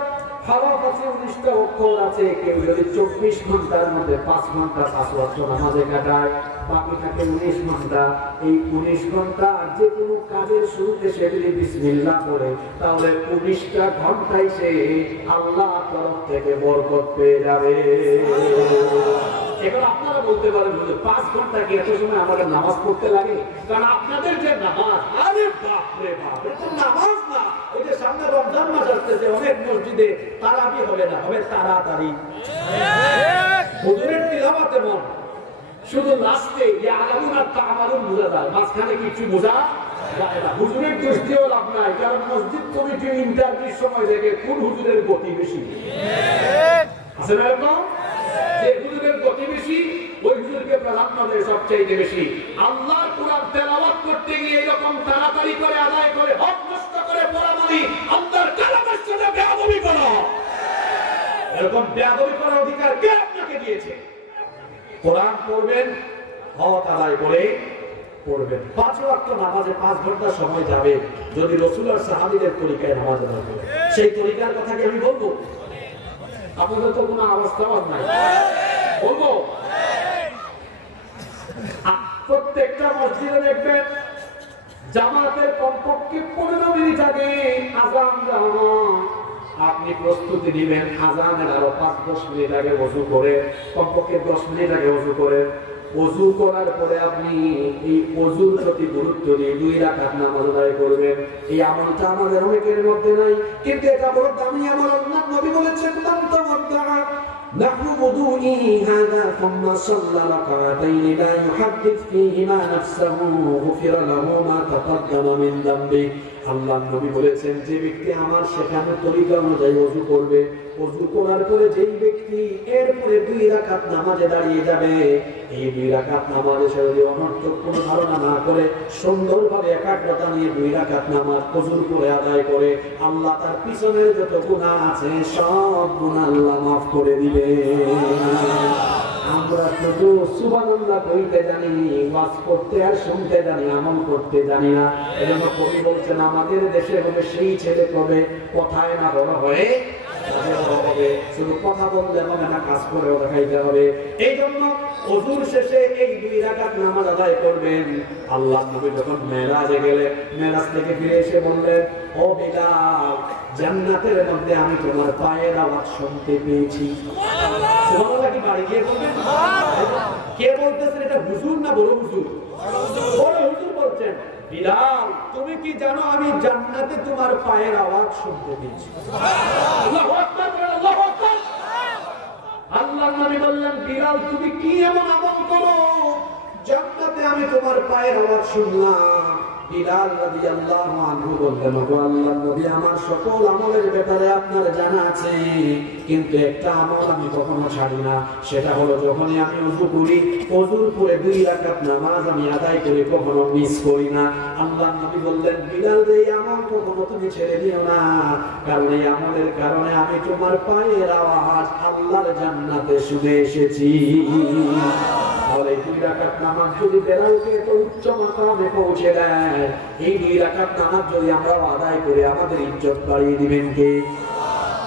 হরফ আছে, 19টা অক্ষর আছে। কেউ যদি 24 ঘন্টার মধ্যে 5 ঘন্টা 5 ওয়াক্ত নামাজে কাটায়, বাকি থাকে 19 ঘন্টা। এই 19 ঘন্টা যে কোনো কাজের শুরুতে সে যদি বিসমিল্লাহ পড়ে তাহলে 19টা ঘন্টায় সে আল্লাহর তরফ থেকে বরকত পেয়ে যাবে। এবার আপনারা বলতে পারেন যে 5 ঘন্টা কি এত সময় আমাদের নামাজ পড়তে লাগে? কারণ আপনাদের যে নামাজ, আরে বাপ রে বাপ, এটা নামাজ না। এই যে সামনে রমজান মাস আসতেছে, অনেক মসজিদে তারাবি হবে না, হবে তাড়াতাড়ি। হুজুরের তিলাওয়াতে মন শুধু লাস্টে ইয়া আলামুনা তামারুন বোঝা যায়, মাঝখানে কিছু বোঝা যায় না। হুজুরের দোষ দিয়েও লাভ নাই, কারণ মসজিদ কমিটি ইন্টারভিউর সময় দেখে কোন হুজুরের গতি বেশি। আছে না এরকম? যে হুজুরের গতি বেশি ওই হুজুরকে প্রাধান্য দেয় সবচাইতে বেশি। আল্লাহর কোরআন তেলাওয়াত করতে গিয়ে এরকম তাড়াতাড়ি করে আদায় করে হক নষ্ট করে পড়াবলি আল্লাহর কালামের সাথে বেয়াদবি করো। এরকম বেয়াদবি করার অধিকার কে আপনাকে দিয়েছে? কোরআন পড়বেন, হক আদায় করে পড়বেন। 5 ওয়াক্ত নামাজে 5 ঘন্টা সময় যাবে যদি রাসূল আর সাহাবীদের তরিকায় নামাজ আদায় করে। সেই তরিকার কথা কি আমি বলবো? আপনাদের তো কোনো অবস্থা নাই, বলবো? প্রত্যেকটা মসজিদে দেখবেন জামাতের কমপক্ষে 15 মিনিট আগে আযান দেওয়া। আপনি প্রস্তুতি দিবেন আযানের আরো 5-10 মিনিট আগে ওযু করে, কমপক্ষে 10 মিনিট আগে ওযু করে, ওযু করার পরে আপনি এই ওযুর প্রতি গুরুত্ব দিয়ে 2 রাকাত নামাজ আদায় করবেন। এই আমলটা আমাদের অনেকের মধ্যে নাই, কিন্তু এটা বড় দামি আমল। আল্লাহ নবী বলেছেন মান তাওয়াদ্দা নাহু wudu'i hadha thumma salla rak'atayn la yuhaddith fihima nafsahu ghufira lahu ma taqaddama min dhanbi। আল্লাহ নবী বলেছেন যে ব্যক্তি আমার শেখানো তরিকা অনুযায়ী ওযু করবে, ওযু করার পরে যেই ব্যক্তি এরপরে 2 রাকাত নামাজে দাঁড়িয়ে যাবে, এই 2 রাকাত নামাজে সে যদি অনর্থক কোনো ধারণা না করে সুন্দরভাবে একাগ্রতা নিয়ে 2 রাকাত নামাজ ওযুর করে আদায় করে, আল্লাহ তার পিছনের যত গুনাহ আছে সব গুনাহ আল্লাহ মাফ করে দিবে। আমরা শুধু সুবহানাল্লাহ কইতে জানি, ওয়াজ করতে আর শুনতে জানি, আমল করতে জানি না। এজন্য কবি বলছেন আমাদের দেশে হবে সেই ছেলে কবে কথায় না বড় হয়ে হবে, শুধু কথা বললে হবে না, কাজ করেও দেখাইতে হবে। এই জন্য ওযুর শেষে এই 2 রাকাত নামাজ আদায় করবেন। আল্লাহ নবী যখন মেরাজে গেলেন, মেরাজ থেকে ফিরে এসে বললেন, ও বিলাল, জান্নাতের মধ্যে আমি তোমার পায়ের আওয়াজ শুনতে পেয়েছি। সুবহানাল্লাহ কি বাড়ি গিয়ে বলবেন? কে বলতেছেন? এটা হুজুর না বড় হুজুর? বড় হুজুর বলছেন, বিলাল তুমি কি জানো আমি জান্নাতে তোমার পায়ের আওয়াজ শুনতে পেয়েছি। আল্লাহু আকবার, আল্লাহু আকবার। আল্লাহর নবী বললেন, বিলাল তুমি কি এমন আমল করো জান্নাতে আমি তোমার পায়ের আওয়াজ শুনলাম? বিলাল রাদিয়াল্লাহু আনহু বললেন, ওগো আল্লাহর নবী, আমার সকল আমলের ব্যাপারে আপনার জানা আছে, কিন্তু একটা আমল আমি কখনো ছাড়ি না, সেটা হলো যখনই আমি ওযু করি, ওযুর পরে 2 রাকাত নামাজ আমি আদায় করে কখনো মিস করি না। আল্লাহর নবী বললেন, বিলাল রে, এই আমল কখনো তুমি ছেড়ে দিও না, কারণ এই আমলের কারণে আমি তোমার পায়ের আওয়াজ আল্লাহর জান্নাতে শুনে এসেছি। তাহলে 2 রাকাত নামাজ যদি বেলালকে তো উচ্চ মাকামে পৌঁছে দেয়, এই 2 রাকাত নামাজ যদি আমরা আদায় করে আমাদের ইজ্জত বাড়িয়ে দিবেন কে?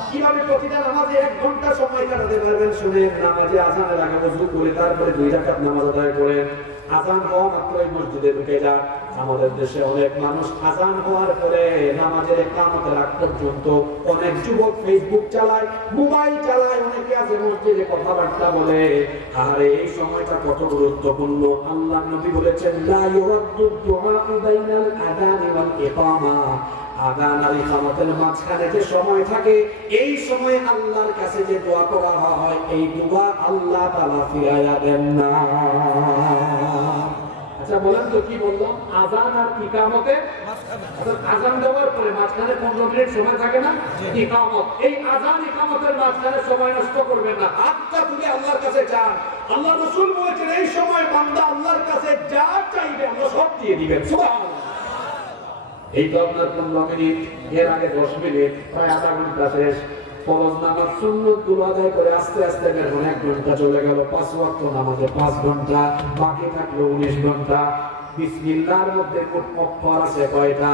কিভাবে প্রতিটা নামাজে 1 ঘন্টা সময় কাটাতে পারবেন শুনেন। নামাজে আযানের আগে ওযু করে তারপরে 2 রাকাত নামাজ আদায় করেন। আযান হওয়া মাত্রই মসজিদে ঢুকে যান। আমাদের দেশে অনেক মানুষ আযান হওয়ার পরে নামাজের ইকামতের আগ পর্যন্ত অনেক যুবক ফেসবুক চালায়, মোবাইল চালায়, অনেকে আছে মসজিদে কথাবার্তা বলে। আর এই সময়টা কত গুরুত্বপূর্ণ। আল্লাহর নবী বলেছেন, লা ইউরাদ্দু দুআ বাইনাল আযানি ওয়াল ইকামা। আযান আর ইকামতের মাঝখানে যে সময় থাকে, এই সময় আল্লাহর কাছে যে দোয়া করা হয়, এই দোয়া আল্লাহ তাআলা ফিরাইয়া দেন না। আচ্ছা বলেন তো, কি বললাম? আযান আর ইকামতে আযান দেওয়ার পরে মাঝখানে 15 মিনিট সময় থাকে না ইকামত, এই আযান ইকামতের মাঝখানে সময় নষ্ট করবেন না। হাতটা তুলে আল্লাহর কাছে চান। আল্লাহ রাসূল বলেছেন, এই সময় বান্দা আল্লাহর কাছে যা চাইবে আল্লাহ সব দিয়ে দিবেন। সুবহানাল্লাহ। এই তো আপনার 15 মিনিট, এর আগে 10 মিনিট, প্রায় আধা ঘন্টা শেষ। ফরজ নামাজ সুন্নত গুলো আদায় করে আস্তে আস্তে এখন 1 ঘন্টা চলে গেল। 5 ওয়াক্ত নামাজে 5 ঘন্টা, বাকি থাকলো 19 ঘন্টা। বিসমিল্লাহর মধ্যে মোট অক্ষর আছে কয়টা?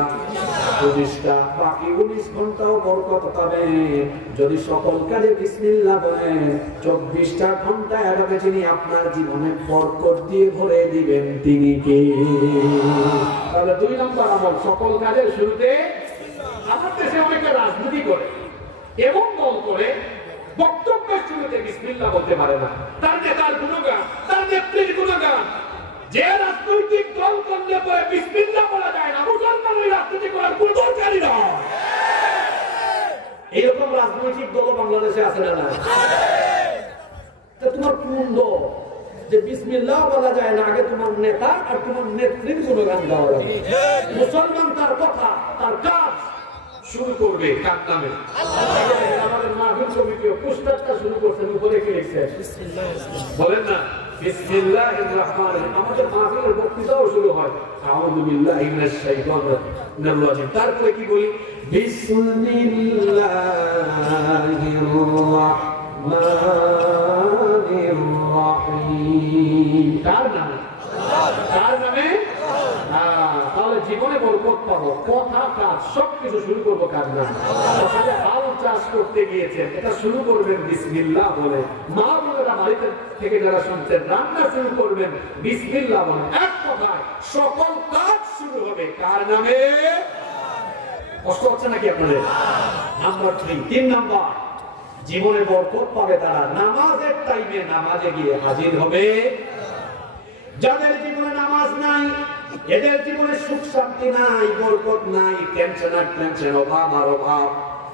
19টা। বাকি 19 ঘন্টাও বরকত পাবে যদি সকল কাজে বিসমিল্লাহ বলেন। 24টা ঘন্টা এভাবে যিনি আপনার জীবনে বরকত দিয়ে ভরে দিবেন, তিনি কে? তাহলে 2 নম্বর আমল, সকল কাজের শুরুতে। আমার দেশে অনেকে রাজনীতি করে এবং দল করে, বক্তব্যের শুরুতে বিসমিল্লাহ বলতে পারে না। তার নেতার গুণগান, তার নেত্রীর গুণগান। যে রাজনৈতিক দল করলে পরে বিসমিল্লাহ বলা যায় না, মুসলমান ওই রাজনীতি করার কোন দরকারই না। এরকম রাজনৈতিক দল বাংলাদেশে আছে না? তোমার কোন দল যে বিসমিল্লাহ বলা যায় না, আগে তোমার নেতা আর তোমার নেত্রীর গুণগান গাওয়া যাবে? মুসলমান তার কথা, তার কাজ শুরু করবে কার নামে? আমাদের মাহফিল কমিটিও পোস্টারটা শুরু করছেন, উপরে কি লিখছে? বলেন না, বিসমিল্লাহির রহমানির রহিম। আমাদের মাহফিলের বক্তৃতাও শুরু হয় আউযু বিল্লাহি মিনাশ শাইতানির রাজিম। তারপরে কি বলি? বিসমিল্লাহির রহমানির রহিম। কার নামে? কার নামে? তাহলে জীবনে বরকত পাবো। কথা, কাজ সবকিছু শুরু করবো কার নামে? হাল চাষ করতে গিয়েছেন, এটা শুরু করবেন বিসমিল্লাহ বলে। মা বোনেরা বাড়িতে থেকে যারা শুনছেন, রান্না শুরু করবেন বিসমিল্লাহ বলে। এক কথায় সকল কাজ শুরু হবে কার নামে? কষ্ট হচ্ছে নাকি আপনাদের? নাম্বার 3 নাম্বার, জীবনে বরকত পাবে তারা নামাজের টাইমে নামাজে গিয়ে হাজির হবে। যাদের জীবনে নামাজ নাই, এদের জীবনে সুখ শান্তি নাই, বরকত নাই, টেনশন আর টেনশন, অভাব আর অভাব।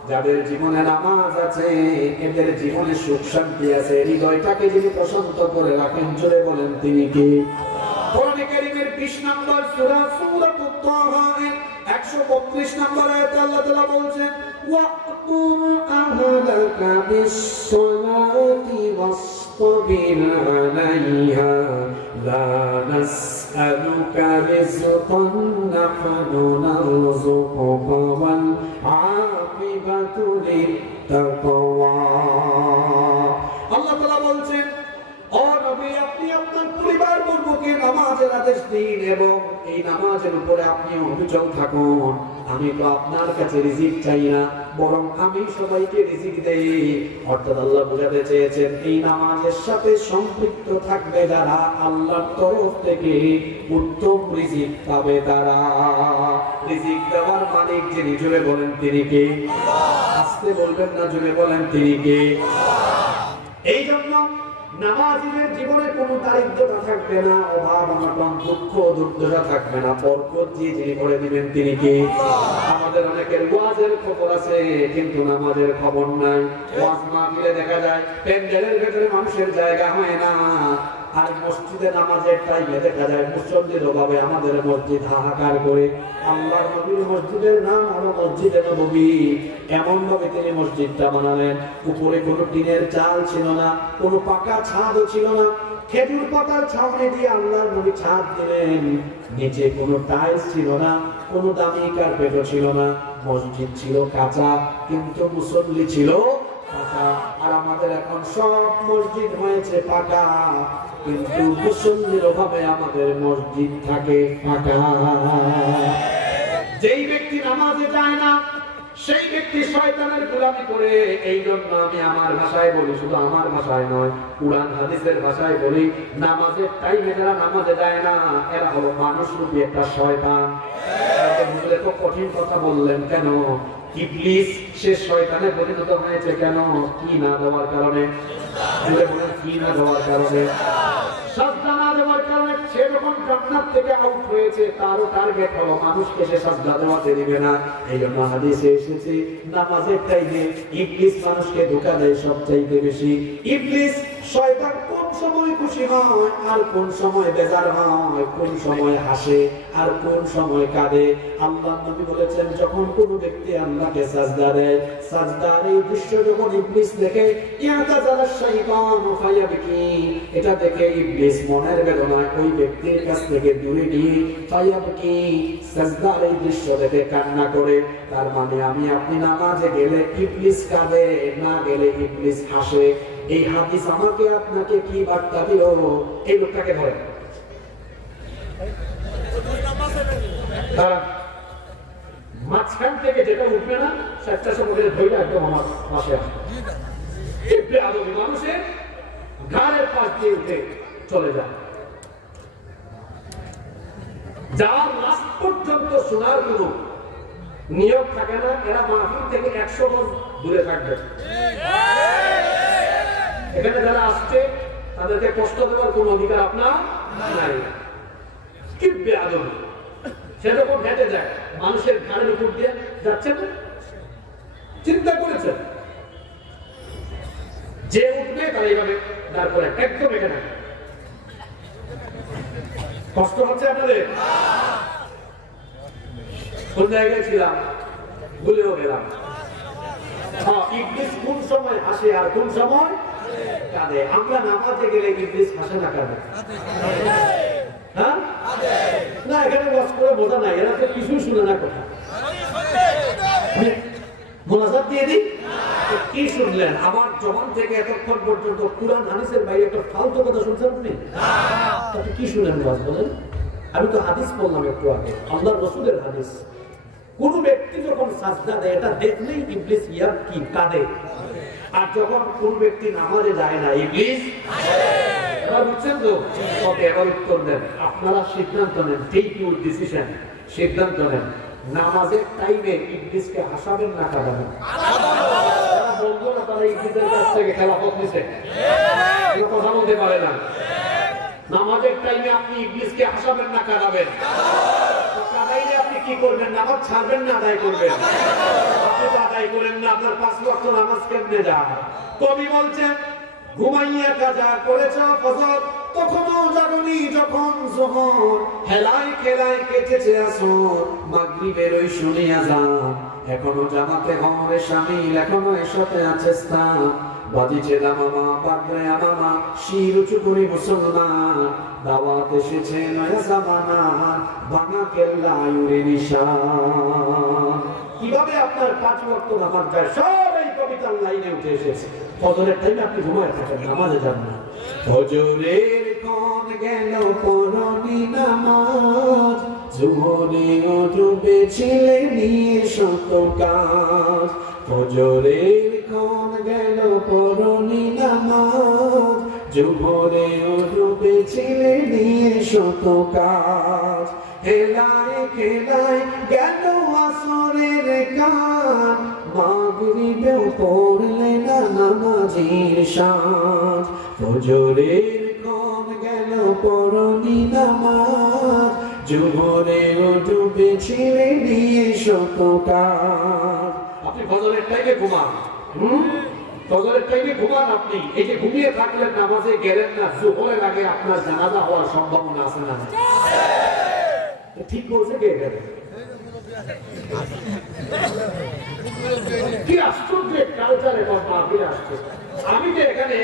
যাদের জীবনে নামাজ আছে, এদের জীবনে সুখ শান্তি আছে। হৃদয়টাকে যিনি প্রশান্ত করে রাখেন, জোরে বলেন তিনি কে? কোরআনে কারীমের 20 নম্বর সূরা সূরাতুত তাহা 132 নম্বর আয়াতে আল্লাহ তাআলা বলছেন, ওয়া'মুর আহলাকা বিস-সালাতি ওয়াসতাবির আলাইহা লা নাসআলুকা রিজকান নাহনু নারযুকুকা ওয়াল আকিবাতু লিত-তাকওয়া। আল্লাহ তাআলা বলছেন, ও নবী, আপনি আপনার পরিবার বর্গকে নামাজের আদেশ দিন এবং এই নামাজের উপরে আপনি অবিচল থাকুন। আমি তো আপনার কাছে রিজিক চাই না, বরং আমি সবাইকে রিজিক দেই। অর্থাৎ আল্লাহ বোঝাতে চেয়েছেন, এই নামাজের সাথে সম্পৃক্ত থাকবে যারা, আল্লাহর তরফ থেকে উত্তম রিজিক পাবে তারা। রিজিক দেওয়ার মালিক যিনি, জোরে বলেন তিনি কে? আস্তে বলবেন না, জোরে বলেন তিনি কে? এই জন্য নামাজীদের জীবনে কোনো দারিদ্রতা থাকবে না, অভাব অনটন, দুঃখ দুর্দশা থাকবে না। বরকত দিয়ে যিনি করে দিবেন তিনি কে? আমাদের অনেকের ওয়াজের খবর আছে কিন্তু নামাজের খবর নাই। ওয়াজ মাহফিলে দেখা যায় প্যান্ডেলের ভেতরে মানুষের জায়গা হয় না, আর মসজিদে নামাজের টাইমে দেখা যায় মুসল্লির অভাবে আমাদের মসজিদ হাহাকার করে। আল্লাহর নবীর মসজিদের নাম হলো মসজিদে নববী। এমন ভাবে তিনি মসজিদটা বানালেন, উপরে কোনো টিনের চাল ছিল না, কোনো পাকা ছাদও ছিল না, খেজুর পাতার ছাউনি দিয়ে আল্লাহর নবী ছাদ দিলেন। নিচে কোনো টাইলস ছিল না, কোনো দামি কার্পেটও ছিল না। মসজিদ ছিল কাঁচা, কিন্তু মুসল্লি ছিল পাকা। আর আমাদের এখন সব মসজিদ হয়েছে পাকা, কিন্তু মুসল্লির অভাবে আমাদের মসজিদ থাকে ফাঁকা। যেই ব্যক্তি নামাজে যায় না সেই ব্যক্তি শয়তানের গোলামি করে। এই জন্য আমি আমার ভাষায় বলি, শুধু আমার ভাষায় নয়, কুরআন হাদিসের ভাষায় বলি, নামাজের টাইমে যারা নামাজে যায় না এরা হলো মানুষরূপী একটা শয়তান। বুঝলে তো কঠিন কথা বললেন কেন? ইবলিস সে শয়তানে পরিণত হয়েছে কেন? কি না দেওয়ার কারণে। কি না দেওয়ার কারণে, সাজদা না দেওয়ার কারণে। সে যখন জান্নাত থেকে আউট হয়েছে তারও টার্গেট হলো মানুষকে সে সাজদা দেওয়াতে দিবে না। এই জন্য হাদিসে এসেছে নামাজের টাইমে ইবলিস মানুষকে ধোঁকা দেয় সবচাইতে বেশি। ইবলিস শয়তান কোন সময় খুশি হয় আর কোন সময় বেজার হয়, কোন সময় হাসে আর কোন সময় কাঁদে। আল্লাহর নবী বলেছেন যখন কোন ব্যক্তি আল্লাহকে সাজদা দেয়, সাজদার এই দৃশ্য যখন ইবলিস দেখে, ইয়াতাজালা শাইতানু ফায়াবকি, এটা দেখে ইবলিস মনের বেদনায় ওই ব্যক্তির কাছ থেকে দূরে গিয়ে ফায়াবকি, সাজদার এই দৃশ্য দেখে কান্না করে। তার মানে আমি আপনি নামাজে গেলে ইবলিস কাঁদে, না গেলে ইবলিস হাসে। এই হাদিস আমাকে আপনাকে কি বার্তা দিল? এই লোকটাকে ধরেন, মাঝখান থেকে যেটা উঠবে না সেটা সময় ধরে একদম আমার পাশে আসবে। মানুষের ঘাড়ের পাশ দিয়ে উঠে চলে যায়, যার লাস্ট পর্যন্ত শোনার কোনো নিয়োগ থাকে না। এরা মাহফিল থেকে 100 গজ দূরে থাকবে। এখানে যারা আসছে তাদেরকে কষ্ট দেওয়ার কোন অধিকার আপনার নাই। কি বেয়াদবি! সে যখন হেঁটে যায় মানুষের ঘাড়ের উপর দিয়ে যাচ্ছে না, চিন্তা করেছেন যে উঠবে তারা এইভাবে দাঁড় করে একদম এখানে। কষ্ট হচ্ছে আপনাদের? কোন জায়গায় ছিলাম ভুলেও গেলাম। ইবলিস কোন সময় হাসে আর কোন সময় কাঁদে? আমরা নামাজে গেলে ইবলিস হাসে না কাঁদে? হ্যাঁ না, এখানে ওয়াজ করে বোঝা নাই, এরা তো কিছুই শুনে না কথা। মোনাজাত দিয়ে দিই, কি শুনলেন? আমার জবান থেকে এতক্ষণ পর্যন্ত কুরআন হাদিসের বাইরে একটা ফালতু কথা শুনছেন আপনি? আপনি কি শুনেন ওয়াজ বলেন? আমি তো হাদিস বললাম একটু আগে, আল্লাহর রাসূলের হাদিস। কোন ব্যক্তি যখন সাজদা দেয় এটা দেখলেই ইবলিস কি কাঁদে। আর যখন কোন ব্যক্তি নামাজে যায় না ইবলিস এবার বুঝছেন তো? ওকে, এবার উত্তর দেন। আপনারা সিদ্ধান্ত নেন, টেক ইউর ডিসিশন, সিদ্ধান্ত নেন। নামাজের টাইমে ইবলিসকে হাসাবেন না কাঁদাবেন? বলবো না তারা ইবলিসের কাছ থেকে খেলাফত নিছে, কথা বলতে পারে না। নামাজের টাইমে আপনি ইবলিসকে হাসাবেন না কাঁদাবেন? কাঁদাইলে আপনি কি করবেন? নামাজ ছাড়বেন না আদায় করবেন? আপনি তো আদায় করেন না, আপনার 5 ওয়াক্ত নামাজ কেমনে যায়? কবি বলছেন ঘুমাইয়া কাজা করেছ ফজর, তখনও জাগনি যখন যোহর, হেলায় খেলায় কেটেছে আসর, মাগরিবের ওই শুনিয়া যান, এখনো জামাতে হরে শামিল, এখনো এসাথে আছে স্থান, বাজিছে দামামা পাগড়ে আমামা, শির উঁচু করি মুসলমান, দাওয়াত এসেছে নয়া জামানা, ভাঙা কেল্লা ইউরে নিশান। কিভাবে আপনার 5 ওয়াক্ত নামাজ যায় সব এই কবিতার লাইনে উঠে এসেছে। ফজরের টাইমে আপনি ঘুমায় থাকেন, নামাজে যান না। ফজরের কোন গেল পরনি নামাজ, জোহরে ডুবেছিলে নিয়ে শত কাজ। ফজরের কোন গেল পরনি নামাজ, জোহরে ডুবেছিলে নিয়ে শত কাজ। হেলায় খেলায় গেল আসরের কাজ, মাগরিবেও পড়লে না নামাজের সাজ। ফজরের কোন গেল পরনি নামাজ, জোহরেও ডুবেছিলে নিয়ে শত কাজ। আপনি ফজরের টাইমে ঘুমান, ফজরের টাইমে ঘুমান আপনি, এই যে ঘুমিয়ে থাকলেন নামাজে গেলেন না, জোহরের আগে আপনার জানাজা হওয়ার সম্ভাবনা আছে না? ঠিক বলছে কে এখানে? কি আশ্চর্য কালচার এবং মাহফিলে আসছে। আমি যে এখানে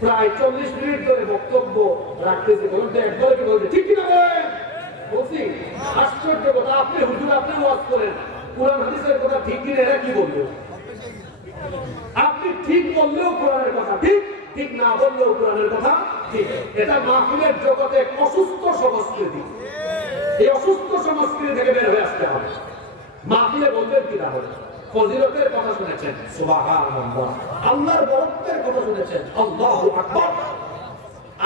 প্রায় 40 মিনিট ধরে বক্তব্য রাখতেছি, বলুন তো একবারে কি বলছে ঠিক কিনা বলেন? বলছি আশ্চর্য কথা, আপনি হুজুর আপনি ওয়াজ করেন, কোরআন হাদিসের কথা ঠিক কিনা, এরা কি বলবে? আপনি ঠিক বললেও কোরআনের কথা ঠিক, ঠিক না বললেও কোরআনের কথা ঠিক। এটা মাহফিলের জগতে এক অসুস্থ সংস্কৃতি। এই অসুস্থ সংস্কৃতি থেকে বের হয়ে আসতে হবে। মাহফিলে বলবেন কি তাহলে? ফজিলতের কথা শুনেছেন, সুবহানাল্লাহ, আল্লাহর বরকতের কথা শুনেছেন, আল্লাহু আকবার।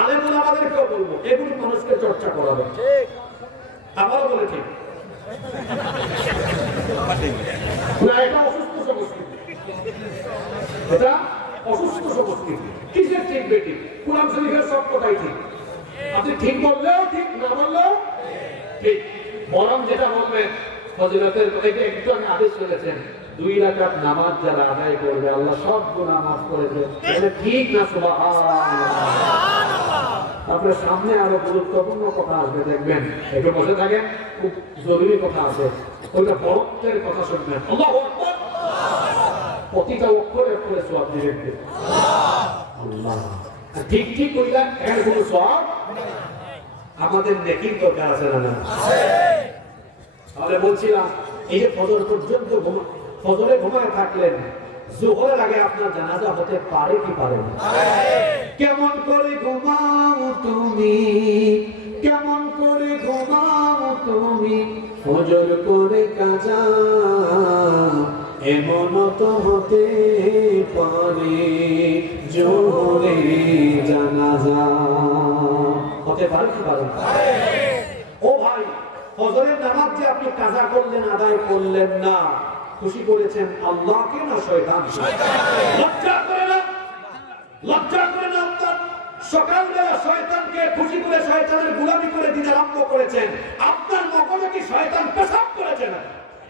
আলেম ওলামাদেরকেও বলবো এগুলো মানুষকে চর্চা করাবে। ঠিক, আবারও বলে ঠিক না? এটা অসুস্থ সংস্কৃতি, এটা অসুস্থ সংস্কৃতি। কিসের ঠিক বেঠিক? কোরআন শরীফের সব কথাই ঠিক, আপনি ঠিক বললেও ঠিক, না বললেও ঠিক। বরং যেটা বলবেন ফজিলতের একটু আগে আদেশ করেছেন, 2 রাকাত নামাজ যারা আদায় করবে আল্লাহ সব গুনাহ মাফ করে দেবে, এটা ঠিক না? সুবহানাল্লাহ। আপনার সামনে আরো গুরুত্বপূর্ণ কথা আসবে, দেখবেন, একটু বসে থাকেন, খুব জরুরি কথা আছে, ওইটা বরকতের কথা শুনবেন। আল্লাহু আকবার। প্রতিটা অক্ষরে অক্ষরে সওয়াব দিবেন আল্লাহ। ঠিক ঠিক কইলেন, এর কোনো সওয়াব আমাদের নেকির দরকার আছে না? আছে। তাহলে বলছিলাম, এই যে ফজর পর্যন্ত ফজরে ঘুমায় থাকলেন, জোহরের আগে আপনার জানাজা হতে পারে কি পারে না? কেমন করে ঘুমাও তুমি, কেমন করে ঘুমাও তুমি, ফজর করে কাজা, এমন তো হতে পারে জোহরে জানাজা। হতে পারে কি পারে না? ও ভাই, ফজরের নামাজ যে আপনি কাজা করলেন, আদায় করলেন না, খুশি করেছেন আল্লাহকে না শয়তানকে? লজ্জা করে না? লজ্জা করে না? আপনার সকালবেলা শয়তানকে খুশি করে শয়তানের গোলামি করে দিন আরম্ভ করেছেন। আপনার মগজে কি শয়তান পেশাব করেছে না?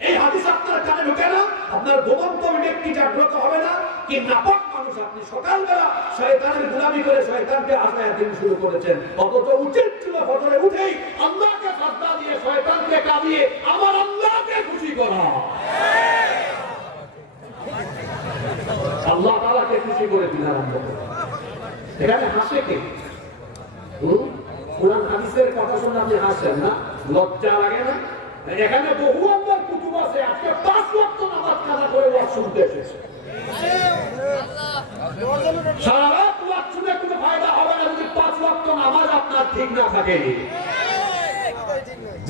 এই হাদিস আপনার কানে ঢোকে না? আপনার ঘুমন্ত ব্যক্তি জাগ্রত হবে না? কি নাপাক মানুষ আপনি, সকালবেলা শয়তানের গোলামি করে শয়তানকে আসায় দিন শুরু করেছেন। অথচ উচিত ছিল ফজরে উঠেই আল্লাহকে সাজদা দিয়ে শয়তানকে কাঁদিয়ে আমার আল্লাহকে খুশি করা, আল্লাহ তাআলাকে খুশি করে দিন আরম্ভ করা। এখানে হাসে কে? কোরআন হাদিসের কথা শুনে আপনি হাসেন না? লজ্জা লাগে না? এখানে বহু আল্লাহর কুতুব আছে, আজকে 5 ওয়াক্ত নামাজ কাজা করে ওয়াজ শুনতে এসেছে। সারা রাত ওয়াজ শুনে কোনো ফায়দা হবে না যদি 5 ওয়াক্ত নামাজ আপনার ঠিক না থাকে।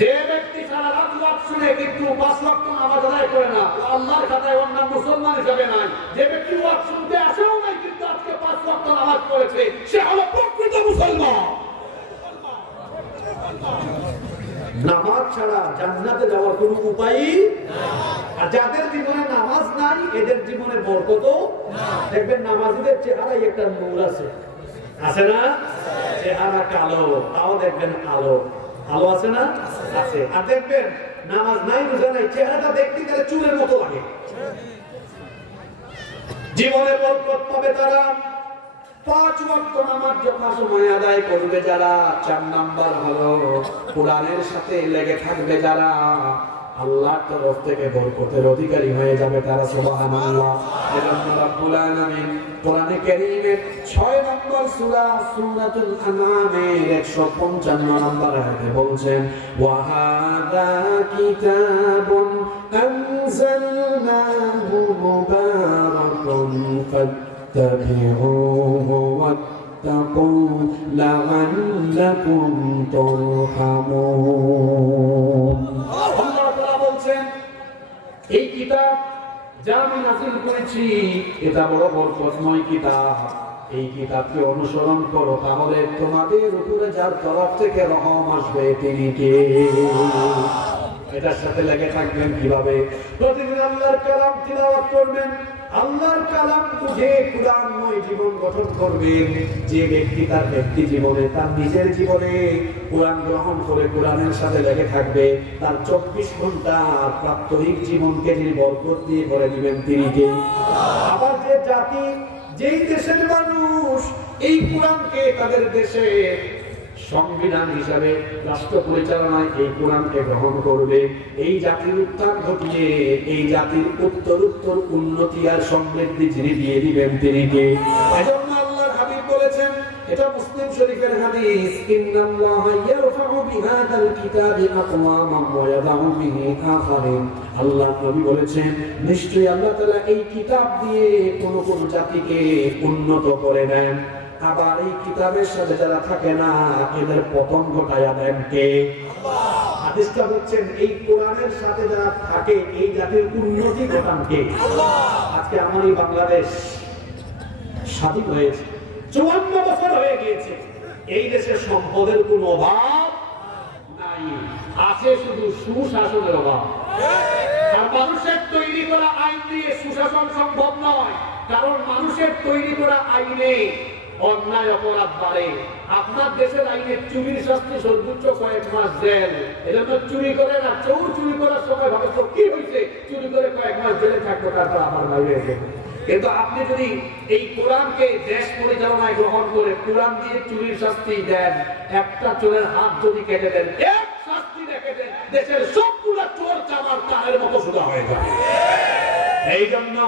যে ব্যক্তি সারা রাত ওয়াজ শুনে কিন্তু 5 ওয়াক্ত নামাজ আদায় করে না, আল্লাহর খাতায় ওর নাম মুসলমান হিসেবে নাই। যে ব্যক্তি ওয়াজ শুনতে আসেও নাই কিন্তু আজকে 5 ওয়াক্ত নামাজ পড়েছে, সে হলো প্রকৃত মুসলমান। নামাজ ছাড়া জান্নাতে যাওয়ার কোনো উপায় নাই। আর যাদের জীবনে নামাজ নাই এদের জীবনে বরকতও নাই। দেখবেন নামাজীদের চেহারায় একটা নূর আছে, আছে না? চেহারা কালো, তাও দেখবেন আলো, আলো আছে না? আছে। আর দেখবেন নামাজ নাই বুঝে নাই, চেহারাটা দেখতে গেলে চুলের মতো লাগে। জীবনে বরকত পাবে তারা 5 ওয়াক্ত নামাজ যথাসময়ে আদায় করবে যারা। 4 নাম্বার হলো কোরআনের সাথে লেগে থাকবে যারা, আল্লাহর তরফ থেকে বরকতের অধিকারী হয়ে যাবে তারা। সুবহানাল্লাহ। এজন্য রব্বুল আলামিন কোরআনে কারীমের 6 নম্বর সূরা সূরাতুল আনআমের 155 নম্বর আয়াতে বলছেন, ওয়া হাদা কিতাবুন আনজালনাহু মুবারাকুন فاتبعوه واتقوا لعلكم ترحمون। আল্লাহ তাআলা বলেন, এই কিতাব যা আমি নাযিল করেছি এটা বড় বরকতময় কিতাব, এই কিতাবকে অনুসরণ করো তাহলে তোমাদের উপরে যার তরফ থেকে রহম আসবে তিনি কে? এটার সাথে লেগে থাকবেন কিভাবে? প্রতিদিন আল্লাহর কালাম তিলাওয়াত করবেন, আল্লাহর কালাম বুঝে কোরআনময় জীবন গঠন করবেন। যে ব্যক্তি তার ব্যক্তি জীবনে, তার নিজের জীবনে কোরআন গ্রহণ করে কোরআনের সাথে লেগে থাকবে, তার 24 ঘন্টা প্রাত্যহিক জীবনকে যিনি বরকত দিয়ে ভরে দিবেন তিনি কে? আবার যে জাতি, যেই দেশের মানুষ এই কোরআনকে তাদের দেশে সংবিধান হিসাবে রাষ্ট্র পরিচালনায় এই কোরআনকে গ্রহণ করবে, এই জাতির উত্থান ঘটিয়ে এই জাতির উত্তরোত্তর উন্নতি আর সমৃদ্ধি যিনি দিয়ে দিবেন তিনি কে? এজন্য আল্লাহর হাবিব বলেছেন, এটা মুসলিম শরীফের হাদিস, ইন্নাল্লাহা ইয়ারফাউ বিহাদাল কিতাবি আকওয়ামান ওয়া ইয়াদাউ বিহি আখারিন। আল্লাহ নবী বলেছেন, নিশ্চয়ই আল্লাহ তাআলা এই কিতাব দিয়ে কোন কোন জাতিকে উন্নত করে দেন, আবার এই কিতাবের সাথে যারা থাকে না এদের পতন ঘটায়া দেন কে? আল্লাহ। হাদিসটা হচ্ছেন, এই কোরআনের সাথে যারা থাকে এই জাতির উন্নতি ঘটান কে? আল্লাহ। আজকে আমার এই বাংলাদেশ স্বাধীন হয়েছে, 54 বছর হয়ে গিয়েছে, এই দেশের সম্পদের কোনো অভাব নাই, আছে শুধু সুশাসনের অভাব। আর মানুষের তৈরি করা আইন দিয়ে সুশাসন সম্ভব নয়, কারণ মানুষের তৈরি করা আইনে অন্যায় অপরাধ বাড়ে। আপনার দেশের আইনে চুরির শাস্তি সর্বোচ্চ কয়েক মাস জেল, এজন্য চুরি করে না, চোর চুরি করার সময় ভাবে তো কি হয়েছে, চুরি করে কয়েক মাস জেলে থাকবো, তারপর আমার বাইরে এসে। কিন্তু আপনি যদি এই কোরআনকে দেশ পরিচালনায় গ্রহণ করে কোরআন দিয়ে চুরির শাস্তি দেন, একটা চোরের হাত যদি কেটে দেন, এক শাস্তি রেখে দেন, দেশের সবগুলো চোর চামার তারের মতো সোজা হয়ে যাবে। এই জন্য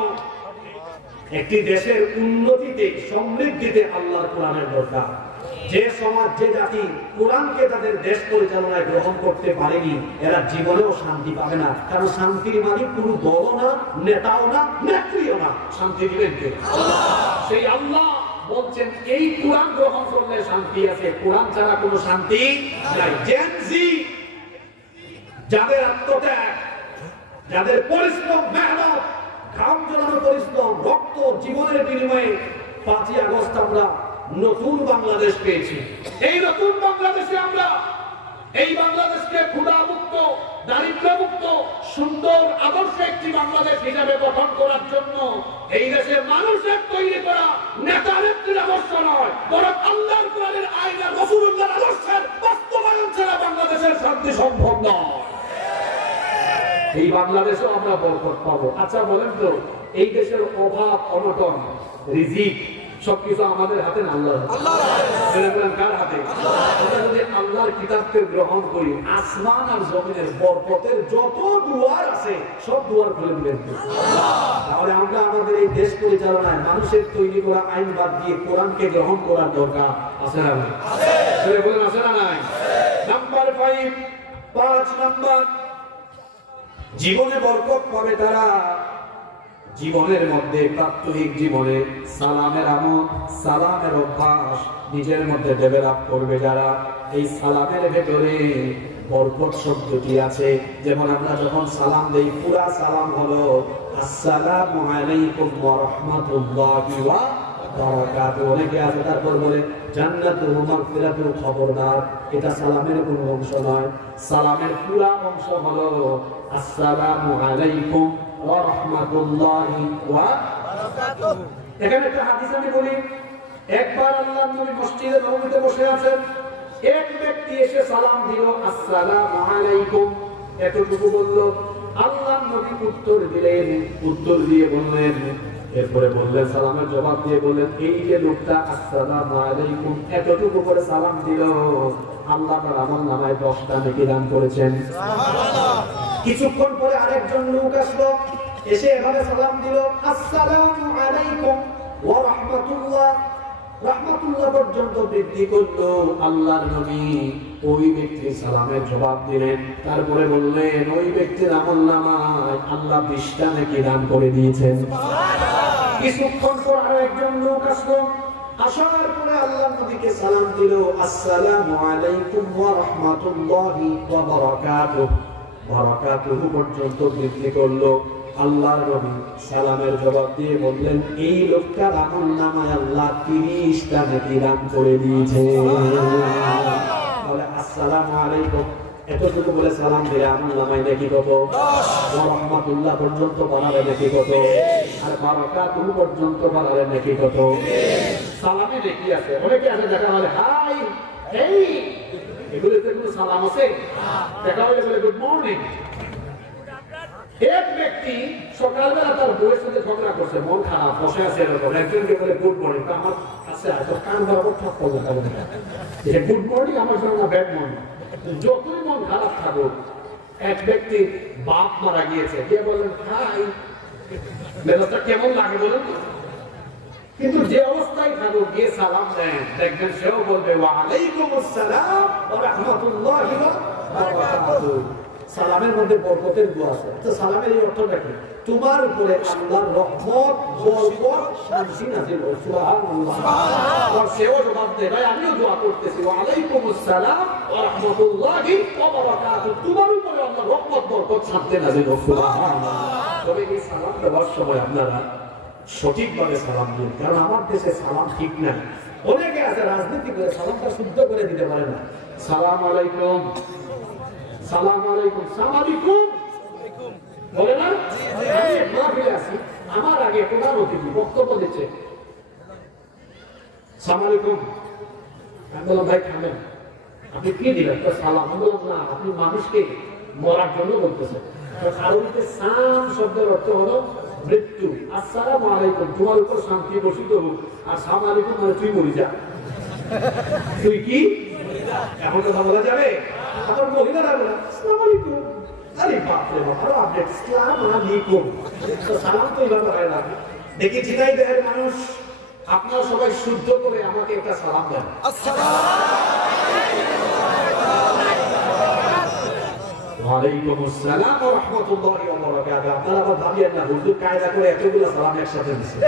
একটি দেশের উন্নতিতে সমৃদ্ধিতে আল্লাহর কোরআনের দরকার। যে সমাজ, যে জাতি কোরআনকে তাদের দেশ পরিচালনায় গ্রহণ করতে পারেনি, এরা জীবনেও শান্তি পাবে না, কারণ শান্তির মালিক কোনো দলও না, নেতাও না, নেত্রীও না। শান্তি দিবেন কে? আল্লাহ। সেই আল্লাহ বলছেন, এই কোরআন গ্রহণ করলে শান্তি আছে, কোরআন ছাড়া কোনো শান্তি নাই। জেনজি, যাদের আত্মত্যাগ, যাদের পরিশ্রম, মেহনত, ঘাম ঝরানো পরিশ্রম, রক্ত, জীবনের বিনিময়ে 5ই আগস্ট আমরা নতুন বাংলাদেশ পেয়েছি। এই নতুন বাংলাদেশে আমরা এই বাংলাদেশকে ক্ষুধামুক্ত, দারিদ্র্যমুক্ত, সুন্দর আদর্শ একটি বাংলাদেশ হিসাবে গঠন করার জন্য এই দেশের মানুষের তৈরি করা নেতা নেত্রীর আদর্শ নয়, বরং আল্লাহর কোরআনের আইন আর রাসূলুল্লাহর আদর্শের বাস্তবায়ন ছাড়া বাংলাদেশের শান্তি সম্ভব নয়। এই বাংলাদেশও আমরা বরকত পাবো। আচ্ছা বলেন তো, এই দেশের অভাব, অনটন, রিজিক সবকিছু আমাদের হাতে না আল্লাহর হাতে? কার হাতে? আমরা যদি আল্লাহর কিতাবকে গ্রহণ করি, আসমান আর জমিনের বরকতের যত দুয়ার আছে সব দুয়ার খুলে দিবেন। তাহলে আমরা আমাদের এই দেশ পরিচালনায় মানুষের তৈরি করা আইন বাদ দিয়ে কোরআনকে গ্রহণ করার দরকার আছে না নাই? বলেন আছে না নাই? নাম্বার 5 নাম্বার, জীবনে বরকত পাবে তারা জীবনের মধ্যে, প্রাত্যহিক জীবনে সালামের আমল, সালামের অভ্যাস নিজের মধ্যে ডেভেলপ করবে যারা। এই সালামের ভেতরে বরকত শব্দটি আছে। যেমন আমরা যখন সালাম দেই, পুরা সালাম হলো আসসালামু আলাইকুম ওয়া রাহমাতুল্লাহি ওয়া বারাকাতুহু। অনেকে আছে তারপর বলে জান্নাতুল মাগফিরাতুল, খবরদার, এটা সালামের কোনো অংশ নয়। সালামের পুরা অংশ হলো আসসালামু আলাইকুম ওয়া রাহমাতুল্লাহি ওয়া বারাকাতুহু। এখানে একটা হাদিস আমি বলি, একবার আল্লাহর নবী মসজিদে নববীতে বসে আছেন, এক ব্যক্তি এসে সালাম দিল আসসালামু আলাইকুম, এতটুকু বলল। আল্লাহর নবী উত্তর দিলেন, উত্তর দিয়ে বললেন, এরপরে বললেন, সালামের জবাব দিয়ে বললেন, এই যে লোকটা আসসালামু আলাইকুম এতটুকু করে সালাম দিল, আল্লাহ তার আমলনামায় 10টা নেকি দান করেছেন। সুবহানাল্লাহ। কিছুক্ষণ পরে আরেকজন লোক আসলো, এসে এভাবে সালাম দিল আসসালামু আলাইকুম ওয়া রাহমাতুল্লাহ, রাহমাতুল্লাহ পর্যন্ত বৃদ্ধি করলো। আল্লাহর নবী ওই ব্যক্তির সালামের জবাব দিলেন, তারপরে বললেন, ওই ব্যক্তির আমলনামায় আল্লাহ 20টা নেকি দান করে দিয়েছেন। সুবহানাল্লাহ। কিছুক্ষণ পর আরেকজন লোক আসলো, আসার পরে আল্লাহর নবীকে সালাম দিল আসসালামু আলাইকুম ওয়া রাহমাতুল্লাহি ওয়া বারাকাতুহু, বারাকাতুহু পর্যন্ত বৃদ্ধি করলো। আল্লাহর নবী সালামের জবাব দিয়ে বললেন, এই লোকটার আমলনামায় আল্লাহ 30টা নেকি দান করে দিয়েছে। বলে আসসালামু আলাইকুম এতটুকু বলে সালাম দিলে আমার নামাই নাকি কত, রহমাতুল্লাহ পর্যন্ত বাড়ালে নাকি কত, আর বারাকাতুহু পর্যন্ত বাড়ালে নাকি কত। সালামে নাকি আছে, অনেকে আছে দেখা হলে হাই এই, এগুলোতে কোনো সালাম আছে? দেখা হলে বলে গুড মর্নিং। এক ব্যক্তি সকালবেলা তার বউয়ের সাথে ঝগড়া করছে, মন খারাপ, বসে আছে এরকম, একজনকে বলে গুড মর্নিং, তো আমার কাছে আর কান বরাবর ঠাপ্পা যে গুড মর্নিং আমার জন্য ব্যাড মর্নিং। যতই মন খারাপ থাকুক, এক ব্যক্তি বাপ মারা গিয়েছে, কে বলেন হাই, মেজাজটা কেমন লাগে বলেন তো? কিন্তু যে অবস্থায় থাকুক গিয়ে সালাম দেন, দেখবেন সেও বলবে ওয়া আলাইকুম আসসালাম ওয়া রাহমাতুল্লাহি ওয়া বারাকাতুহু। সালামের মধ্যে বরকতের দোয়া আছে। তো সালামের এই অর্থটা কি? তোমার উপরে আল্লাহর রহমত, বরকত, শান্তি নাযিল হোক। সুবহানাল্লাহ। আর সেও জবাব দেয়, ভাই আমিও দোয়া করতেছি ওয়া আলাইকুম আসসালাম ওয়া রাহমাতুল্লাহি ওয়া বারাকাতুহু। তোমার উপরে আল্লাহর রহমত, বরকত, শান্তি নাযিল হোক। সুবহানাল্লাহ। তবে এই সালাম দেওয়ার সময় আপনারা সঠিকভাবে সালাম দিন, কারণ আমার দেশে সালাম ঠিক না। অনেকে আছে রাজনীতি করে সালামটা শুদ্ধ করে দিতে পারে না। সালাম আলাইকুম, সালাম আলাইকুম, সালাম আলাইকুম বলে না। আমি এক মাহফিলে আছি, আমার আগে প্রধান অতিথি বক্তব্য দিচ্ছে, সালাম আলাইকুম। আমি বললাম ভাই থামেন, আপনি কি দিলেন? তো সালাম। আমি বললাম না, আপনি মানুষকে মরার জন্য বলতেছেন। আরবিতে সাম শব্দের অর্থ হলো মৃত্যু। আসসালামু আলাইকুম, তোমার উপর শান্তি বর্ষিত হোক। আর সালাম আলাইকুম মানে তুই মরি যা। তুই কি এখন কথা বলা যাবে? আমার মহিলারা বলে আসসালামু আলাইকুম। আরে বাপ রে বাপ, আরো আপডেট আসসালামু আলাইকুম। তো সালাম তো এভাবে হয় না। দেখি ঝিনাইদহের মানুষ, আপনারা সবাই শুদ্ধ করে আমাকে একটা সালাম দেন। ওয়ালাইকুম আসসালাম ওয়া রাহমাতুল্লাহি ওয়া বারাকাতুহু। আপনারা আবার ভাবিয়েন না হুজুর কায়দা করে এতগুলো সালাম একসাথে দিচ্ছে।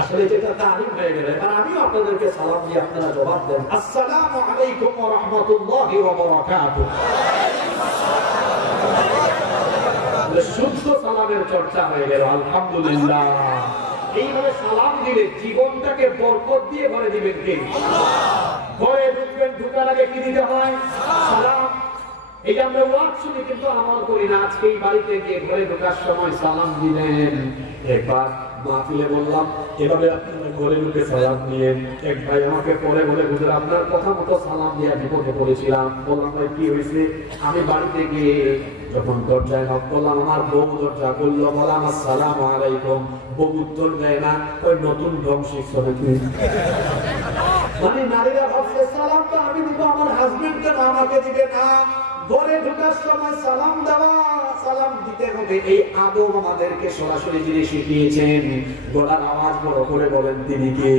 আসলে এটা তারিফ হয়ে গেল। আর আমিও আপনাদেরকে সালাম দিয়ে আপনারা জবাব দেন, আসসালামু আলাইকুম ওয়া রাহমাতুল্লাহি ওয়া বারাকাতুহু। শুদ্ধ সালামের চর্চা হয়ে গেল, আলহামদুলিল্লাহ। এইভাবে সালাম দিলে জীবনটাকে বরকত দিয়ে ভরে দিবেন কে? ঘরে ঢুকবেন, ঢুকার আগে কি দিতে হয়? সালাম। এই যে আমরা ওয়াজ শুনি কিন্তু আমল করি না। আজকে এই বাড়িতে গিয়ে ঘরে ঢোকার সময় সালাম দিলেন। একবার মাহফিলে বললাম এভাবে আপনারা ঘরে ঢুকে সালাম নিয়েন। এক ভাই আমাকে পরে বলে হুজুর আপনার কথা মতো সালাম দিয়ে বিপদে পড়েছিলাম। বললাম ভাই কি হয়েছে? আমি বাড়িতে গিয়ে যখন দরজায় নক করলাম, আমার বউ দরজা করলো, বললাম আসসালামু আলাইকুম। বউ উত্তর দেয় না, ওই নতুন ঢং শিখছো নাকি? মানে নারীরা ভাবছে সালাম তো আমি দিব, আমার হাজবেন্ড কেন আমাকে দিবে না? ঘরে ঢোকার সময় সালাম দেওয়া, সালাম দিতে হবে। এই আদব আমাদেরকে সরাসরি যিনি শিখিয়েছেন, গলার আওয়াজ বড় করে বলেন তিনি কে?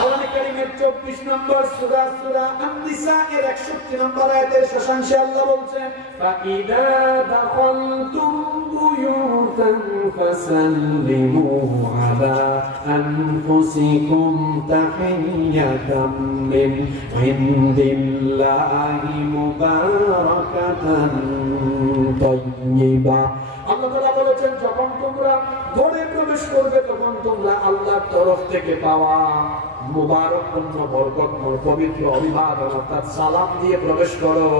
কোরআন কারীমের 24 নম্বর সূরা, সূরা আন-নিসা এর 61 নম্বর আয়াতের শেষাংশে আল্লাহ বলছেন, ফাইদা দাখালতুম বুয়ুতান ফাসাল্লিমু আলা আনফুসিকুম তাহিয়াতাম মিন ইনদিল্লাহি মুবারাকাতান তাইয়্যিবা। আল্লাহ তাআলা বলেছেন যখন তোমরা ঘরে প্রবেশ করবে তখন তোমরা আল্লাহর তরফ থেকে পাওয়া মুবারকপূর্ণ বরকতময় পবিত্র অভিবাদন অর্থাৎ সালাম দিয়ে প্রবেশ করো।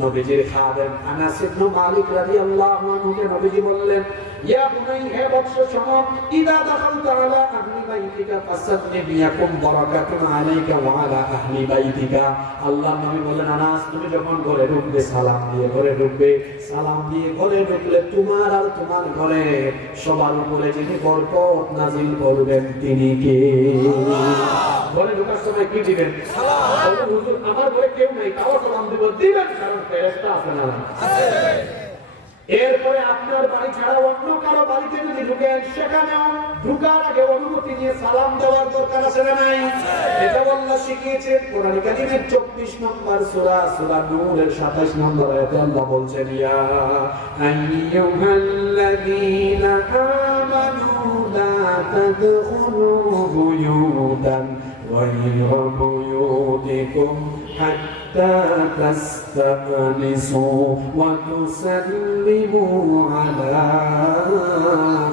নবীজির খাদেম আনাস ইবনে মালিক রাদিয়াল্লাহু আনহু নবীজি বললেন, ইয়া বুনাই, হে বৎস শোনো, ইদা দাখালতা আলা আহলি বাইতিকা ফাসাল্লিম ইয়াকুম বারাকাতুন আলাইকা ওয়া আলা আহলি বাইতিকা। আল্লাহর নবী বলেন, আনাস তুমি যখন ঘরে ঢুকবে সালাম দিয়ে ঘরে ঢুকবে। সালাম দিয়ে ঘরে ঢুকলে তোমার আর তোমার ঘরে সবার উপরে যিনি বরকত নাযিল করবেন তিনি কে? ঘরে ঢোকার সময় কি দিবেন? সালাম। হুজুর আমার ঘরে কেউ নেই, তাও সালাম দিব। দিবেন, কারণ ফেরেশতা আছে না? এরপরে আপনার বাড়ি ছাড়া অন্য কারো বাড়িতে যদি ঢুকেন, সেখানেও ঢুকার আগে অনুমতি নিয়ে সালাম দেওয়ার দরকার আছে না নাই? এটা আল্লাহ শিখিয়েছে কোরআন কারীমের 24 নম্বর সূরা, সূরা নূরের 27 নম্বর আয়াতে আল্লাহ বলছেন, ইয়া আইয়ুহাল্লাযীনা আমানু লা তাদখুলু বুয়ুতান গায়রা বুয়ুতিকুম হাত্তা তাস্তানিসু ওয়া তুসাল্লিমু আলা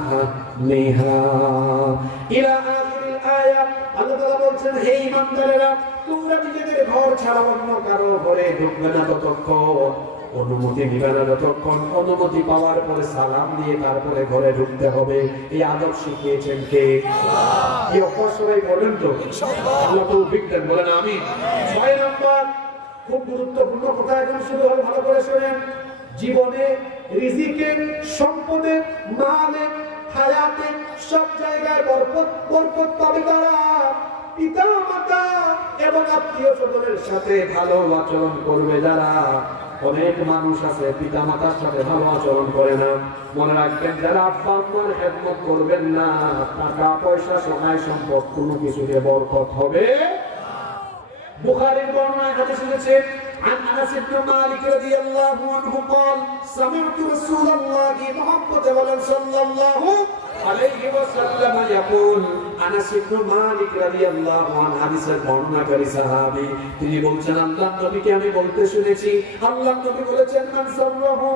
আহলিহা ইলা আখিরিল আয়াত। আল্লাহ তাআলা বলছেন, হে ঈমানদারেরা, তোমরা নিজেদের ঘর ছাড়া অন্য কারো ঘরে ঢুকবে না ততক্ষণ, অনুমতি নিবে না যতক্ষণ, অনুমতি পাওয়ার পরে সালাম দিয়ে তারপরে ঘরে ঢুকতে হবে। এই আদব শিখিয়েছেন কে? কি অভ্যাস সবাই বলেন তো? আল্লাহ তৌফিক দেন, বলেন আমিন। 6 নাম্বার খুব গুরুত্বপূর্ণ কথা, এখন শুরু হলো, ভালো করে শুনেন। জীবনে, রিজিকে, সম্পদে, মালে, হায়াতে সব জায়গায় বরকত পাবে তারা পিতা মাতা এবং আত্মীয় স্বজনের সাথে ভালো আচরণ করবে যারা। অনেক মানুষ আছে পিতা মাতার সাথে ভালো আচরণ করে না। মনে রাখবেন, যারা আব্বা আম্মার খেদমত করবেন না, টাকা পয়সা সময় সম্পদ কোনো কিছুতে বরকত হবে। বুখারীর বর্ণনায় হাদিস এসেছে, عن أنس بن مالك رضي الله عنه قال سمعت رسول الله محمد صلى الله عليه وسلم يقول আনাস ইবনে মালিক রাদিয়াল্লাহু আনহু হাদিসের বর্ণনাকারী সাহাবী, তিনি বলছেন, আল্লাহর নবীকে আমি বলতে শুনেছি, আল্লাহর নবী বলেছেন, মান সাররাহু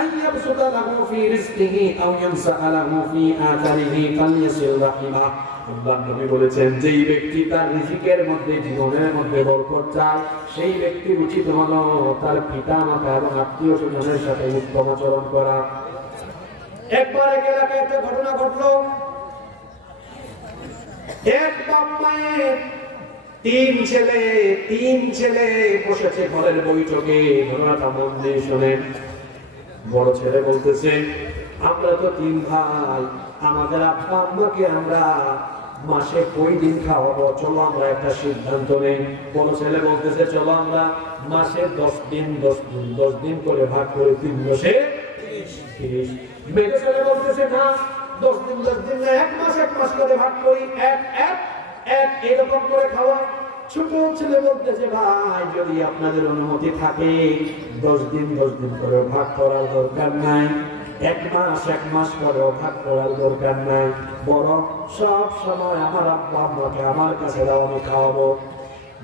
আইয়াবসুতা লাহু ফি রিজকিহি আও ইয়ামসাআলাহু ফি আতারিহি ফালইয়াসিল রাহিমা। আল্লাহর নবী বলেছেন, যেই ব্যক্তি তার রিজিকের মধ্যে, জীবনের মধ্যে বরকত চায়, সেই ব্যক্তির উচিত হলো তার পিতা মাতা এবং আত্মীয় স্বজনের সাথে উত্তম আচরণ করা। একবার এক এলাকায় একটা ঘটনা ঘটলো। এক বাপ মায়ের তিন ছেলে বসেছে ঘরের বৈঠকে। ঘটনাটা মন দিয়ে শোনেন। বড় ছেলে বলতেছে, আমরা তো 3 ভাই, আমাদের আব্বা আম্মাকে আমরা মাসে কই দিন খাওয়াবো, চলো আমরা একটা সিদ্ধান্ত নেই। বড় ছেলে বলতেছে, চলো আমরা মাসে 10 দিন করে ভাগ করে 3 মাসে 30। মেয়ে ছেলে বলতেছে, না 10 দিন না, 1 মাস করে ভাগ করি, এক এরকম করে খাওয়া। ছোট ছেলে বলতেছে, ভাই যদি আপনাদের অনুমতি থাকে 10 দিন করে ভাগ করার দরকার নাই, 1 মাস করে ভাগ করার দরকার নাই, বরং সব সময় আমার আব্বা আম্মাকে আমার কাছে দাও, আমি খাওয়াবো।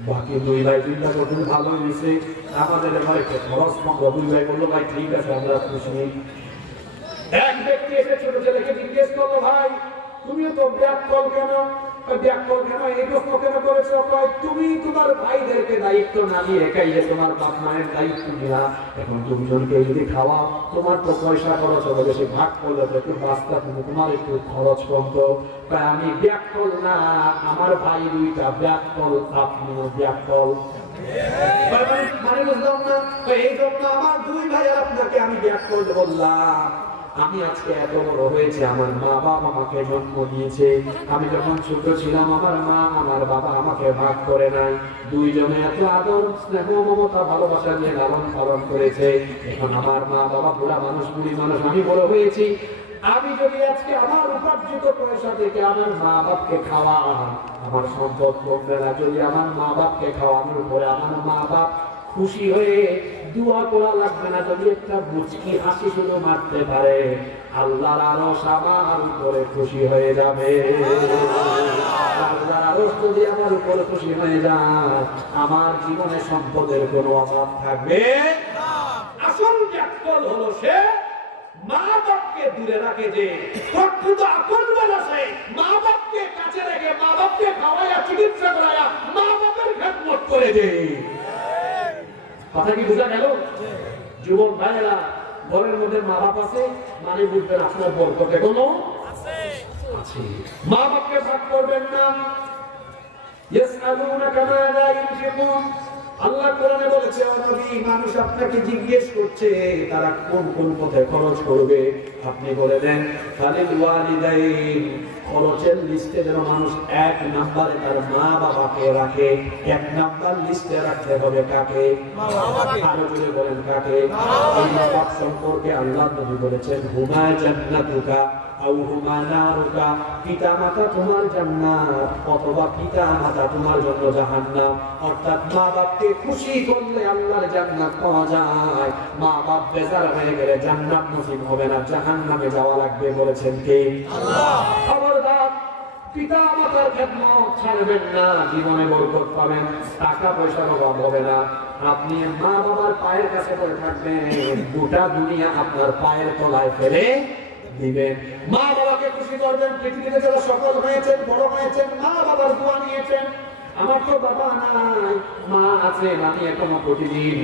বাকি 2 ভাই চিন্তা করতেন, ভালো হয়েছে, আমাদের ঘরে খরচ কম। 2 ভাই বললো, ভাই ঠিক আছে, আমরা খুশি। এক ব্যক্তি এসে ছোট ছেলেকে জিজ্ঞেস করলো, ভাই তুমিও তো ব্যাককল কেন এই প্রশ্ন কেন করেছো? তুমি তোমার ভাইদেরকে দায়িত্ব না নিয়ে একাই যে তোমার বাপ মায়ের দায়িত্ব নিলা, এখন দুজনকে যদি খাওয়া, তোমার তো পয়সা খরচ হবে বেশি, ভাগ করলে তো একটু বাঁচতা, তুমি তোমার একটু খরচ কমতো। তাই আমি ব্যাককল না, আমার ভাই 2টা ব্যাককল, আপনিও ব্যাককল। মানে বুঝলাম না, এই জন্য আমার 2 ভাই আর আপনাকে আমি ব্যাককল বললাম। আমি আজকে এত বড় হয়েছে, আমার মা বাবা আমাকে জন্ম দিয়েছে। আমি যখন ছোট ছিলাম, আমার মা আমার বাবা আমাকে ভাগ করে নাই। 2 জনে এত আদর, স্নেহ, মমতা, ভালোবাসা নিয়ে লালন পালন করেছে। এখন আমার মা বাবা বুড়ি মানুষ, আমি বড় হয়েছি। আমি যদি আজকে আমার উপার্জিত পয়সা থেকে আমার মা বাপকে খাওয়া, আমার সম্পদ কমবে না। যদি আমার মা বাপকে খাওয়ানোর পরে আমার মা বাপ খুশি হয়ে দোয়া করা লাগবে না, যদি একটা মুচকি হাসি শুধু মারতে পারে, আল্লাহর আরশ আমার উপরে খুশি হয়ে যাবে। আল্লাহর আরশ যদি আমার উপরে খুশি হয়ে যায়, আমার জীবনে সম্পদের কোনো অভাব থাকবে না। আসল ব্যাককল হলো সে মা বাপকে দূরে রাখে, যে প্রকৃত আকল বলা সে মা বাপকে কাছে রেখে, মা বাপকে খাওয়াইয়া, চিকিৎসা করাইয়া, মা বাপের খেদমত করে দেয়। কথা কি বোঝা গেল? যুবক ভাইয়েরা, ঘরের মধ্যে মা বাপ আছে মানে বুঝবেন আপনার বরকত এখনো আছে। মা বাপকে ভাগ করবেন না। ইয়াসআলুনাকা মাযা ইউনফিকুন, আল্লাহ কোরআনে বলেছে, ও নবী, মানুষ আপনাকে জিজ্ঞেস করছে তারা কোন পথে খরচ করবে, আপনি বলে দেন খালিল ওয়ালিদাইন, খরচের লিস্টে যেন মানুষ 1 নম্বরে তার মা বাবাকে রাখে। 1 নম্বর লিস্টে রাখতে হবে কাকে? মা বাবাকে। আরো জোরে বলেন কাকে? এই মা বাপ সম্পর্কে আল্লাহ নবী বলেছেন, হুমা জান্নাতুকা আও হুমা নারুকা, পিতা মাতা তোমার জান্নাত অথবা পিতা মাতা তোমার জন্য জাহান্নাম। অর্থাৎ মা বাপকে খুশি করলে আল্লাহর জান্নাত পাওয়া যায়, মা বাপ বেজার হয়ে গেলে জান্নাত নসিব হবে না, জাহান্নামে যাওয়া লাগবে। বলেছেন কে? আল্লাহ। খবরদার, পিতা মাতার খেদমত ছাড়বেন না, জীবনে বরকত পাবেন, টাকা পয়সার অভাব হবে না। আপনি মা বাবার পায়ের কাছে পড়ে থাকবেন, গোটা দুনিয়া আপনার পায়ের তলায় ফেলে দিবেন। মা বাবাকে খুশি করবেন। পৃথিবীতে যারা সফল হয়েছেন, বড় হয়েছেন, মা বাবার দোয়া নিয়েছেন। আমার তো বাবা নাই, মা আছেন, আমি এখনো প্রতিদিন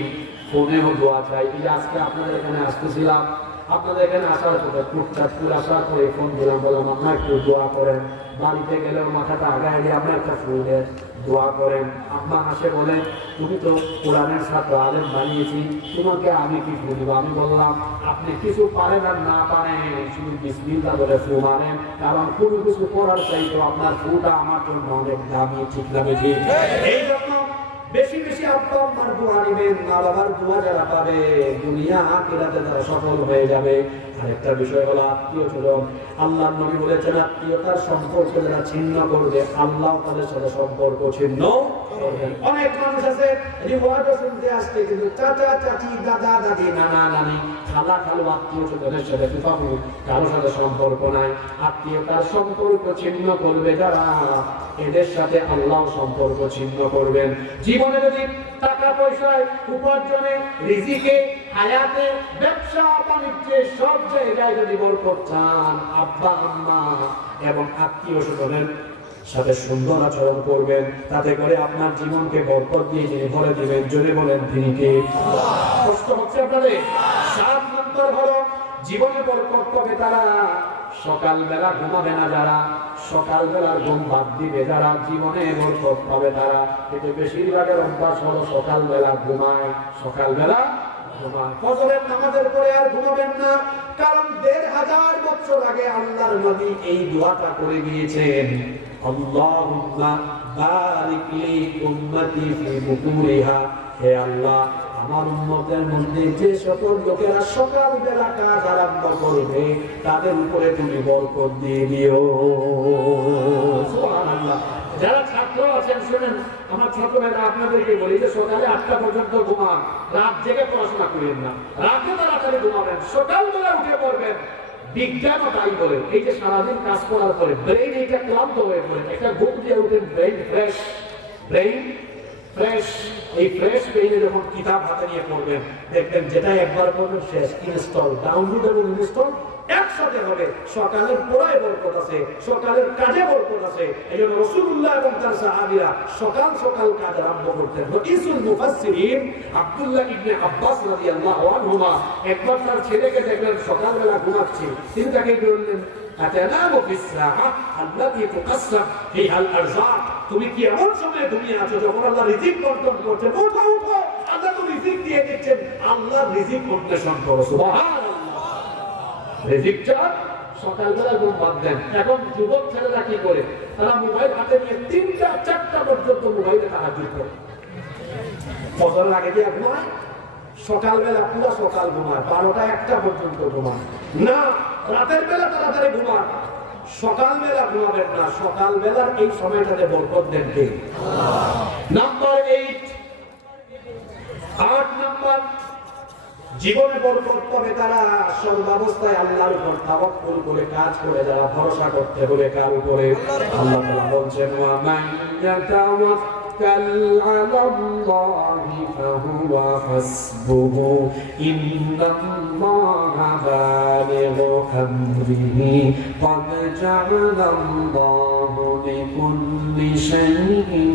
ফোনেও দোয়া চাই। এই যে আজকে আপনাদের এখানে আসতেছিলাম, আপনাদের এখানে আসার পরে টুকটাক আসার পরে ফোন দিলাম, বললাম আপনার একটু দোয়া করেন। বাড়িতে গেলেও মাথাটা আগায় দিয়ে আমরা একটা ফুল দেন, দোয়া করেন। আম্মা হাসে বলেন, তুমি তো কোরআনের ছাত্র, আলেম বানিয়েছি, তোমাকে আমি কি ফুল দিব? আমি বললাম, আপনি কিছু পারেন আর না পারেন, শুধু বিসমিল্লাহ বলে ফু মারেন, কারণ কোনো কিছু করার চাইতো আপনার ফুটা আমার জন্য অনেক দামি। ঠিক না বেশি? এই জন্য বেশি বেশি আব্বা আম্মার দোয়া নিবেন। মা বাবার দোয়া যারা পাবে, দুনিয়া আখিরাতে তারা সফল হয়ে যাবে। আরেকটা বিষয় হলো আত্মীয় স্বজন। আল্লাহর নবী বলেছেন, আত্মীয়তার সম্পর্ক যারা ছিন্ন করবে, আল্লাহ তাদের সাথে সম্পর্ক ছিন্ন করবেন। অনেক মানুষ আছে রিওয়াজ শুনতে আসছে, কিন্তু চাচা চাচি, দাদা দাদি, নানা নানি, খালা খালু, আত্মীয় স্বজনের সাথে ফুফাফু, কারোর সাথে সম্পর্ক নাই। আত্মীয়তার সম্পর্ক ছিন্ন করবে যারা, এদের সাথে আল্লাহ সম্পর্ক ছিন্ন করবেন। জীবনে যদি টাকা পয়সায়, উপার্জনে, রিজিকে, হায়াতে, ব্যবসা বাণিজ্যে, সব জায়গায় যদি বরকত চান, আব্বা আম্মা এবং আত্মীয় স্বজনের সাথে সুন্দর আচরণ করবেন। তাতে করে আপনার জীবনকে বরকত দিয়ে যিনি ভরে দিবেন, জোরে বলেন তিনি কে? কষ্ট হচ্ছে আপনাদের? 7 নম্বর হলো জীবনে বরকত পাবে তারা সকালবেলা ঘুমাবে না যারা, সকালবেলার ঘুম বাদ দিবে যারা, জীবনে বরকত পাবে তারা। কিন্তু বেশিরভাগের অভ্যাস হলো সকালবেলা ঘুমায়, সকালবেলা ঘুমায়। ফজরের নামাজের পরে আর ঘুমাবেন না, কারণ 1500 বছর আগে আল্লাহর নবী এই দোয়াটা করে গিয়েছেন, আল্লাহুম্মা বারিক লি উম্মতি ফি বুকুরিহা। হে আল্লাহ, আমার উম্মতের মধ্যে যে সকল লোকেরা সকালবেলা কাজ আরম্ভ করবে, তাদের উপরে তুমি বরকত দিয়ে দিও। সুবহানাল্লাহ। যারা ছাত্র আছেন শুনেন, আমার ছোট ভাইরা আপনাদেরকে বলি যে সকালে 8টা পর্যন্ত ঘুমান, রাত জেগে পড়াশোনা করেন না, রাতে তাড়াতাড়ি ঘুমাবেন, সকালবেলা উঠে পড়বেন। বিজ্ঞানও তাই বলে, এই যে সারাদিন কাজ করার পরে ব্রেইন এইটা ক্লান্ত হয়ে পড়ে, একটা ঘুম দিয়ে উঠেন, ব্রেইন ফ্রেশ, ব্রেইন ফ্রেশ। এই ফ্রেশ ব্রেইনে যখন কিতাব হাতে নিয়ে পড়বেন, দেখবেন যেটা একবার করবেন শেষ, ইনস্টল, ডাউনলোড এবং ইনস্টল একসাথে হবে। সকালের পড়ায় বরকত আছে, সকালের কাজে বরকত আছে। এই জন্য রাসূলুল্লাহ এবং তার সাহাবীরা সকাল সকাল কাজ আরম্ভ করতেন। রাইসুল মুফাসসিরিন আব্দুল্লাহ ইবনে আব্বাস রাদিয়াল্লাহু আনহুমা একবার তার ছেলেকে দেখলেন সকালবেলা ঘুমাচ্ছে, তিনি তাকে বললেন, আতানামু ফিস-সাআহ আল্লাতী তুকাসসাম ফিহা আল-আরযাক। তুমি কি এমন সময় ঘুমিয়ে আছো যখন আল্লাহ রিজিক বন্টন করছেন? ওঠো ওঠো, আল্লাহ তো রিজিক দিয়ে দিচ্ছেন, আল্লাহ রিজিক অন্বেষণ করো। সুবহানাল্লাহ। রিজিকটা সকালবেলা ঘুম বাদ দেন। এখন যুবক ছেলেরা কি করে? তারা মোবাইল হাতে নিয়ে 3টা 4টা পর্যন্ত মোবাইলে তাহাজ্জুদ করে, ফজরের আগে দিয়ে ঘুমায়, সকালবেলা পুরো সকাল ঘুমায়, 12টা 1টা পর্যন্ত ঘুমায় না। রাতের বেলা তাড়াতাড়ি ঘুমায়, সকালবেলা ঘুমাবেন না। সকালবেলার এই সময়টাতে বরকত দেন কে? নাম্বার 8 নাম্বার, জীবনে বরকত পাবে তারা সর্বাবস্থায় আল্লাহর উপর তাওয়াক্কুল করে কাজ করে, যারা ভরসা করতে হবে কার উপরে? আল্লাহ তাআলা বলেন, ওয়া মান ইয়াতাওয়াক্কাল আলাল্লাহি ফাহুয়া হাসবুহু ইন্নাল্লাহা বালিগু আমরিহি ক্বাদ জাআলাল্লাহু লিকুল্লি শাইইন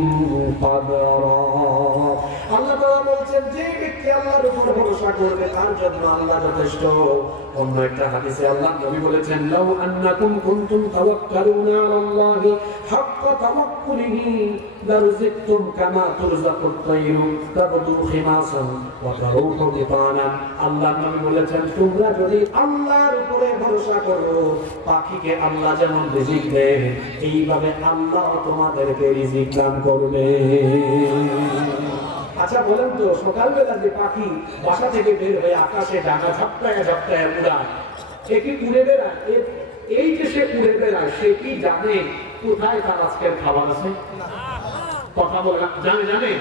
কাদরা। আল্লাহ তাআলা বলেন, যে ব্যক্তি আল্লাহর উপর ভরসা করবে তার জন্য আল্লাহ যথেষ্ট। অন্য একটা হাদিসে আল্লাহ নবী বলেছেন, লাউ আন্নাকুম কুনতুম তাওয়াক্কালুনা আলাল্লাহি হাক্কা তাওয়াক্কুলিহি লারুযিকতুম কামা তুরযাকুত তায়রু তাবদু খিমাসান ওয়া তারুহু বিতানান। আল্লাহ নবী বলেছেন, তোমরা যদি আল্লাহর উপরে ভরসা করো, পাখিকে আল্লাহ যেমন রিজিক দেন, এইভাবে আল্লাহ তোমাদেরকে রিজিক দান করবে। আচ্ছা বলেন তো, সকালবেলা যে পাখি বাসা থেকে বের হয়ে আকাশে ডানা ঝাপটায় ঝাপটায় উড়ায়, সে কি উড়ে বেড়ায়? এই যে সে উড়ে বেড়ায়, সে কি জানে কোথায় তার আজকের খাবার আছে? কথা বলে জানে? জানে?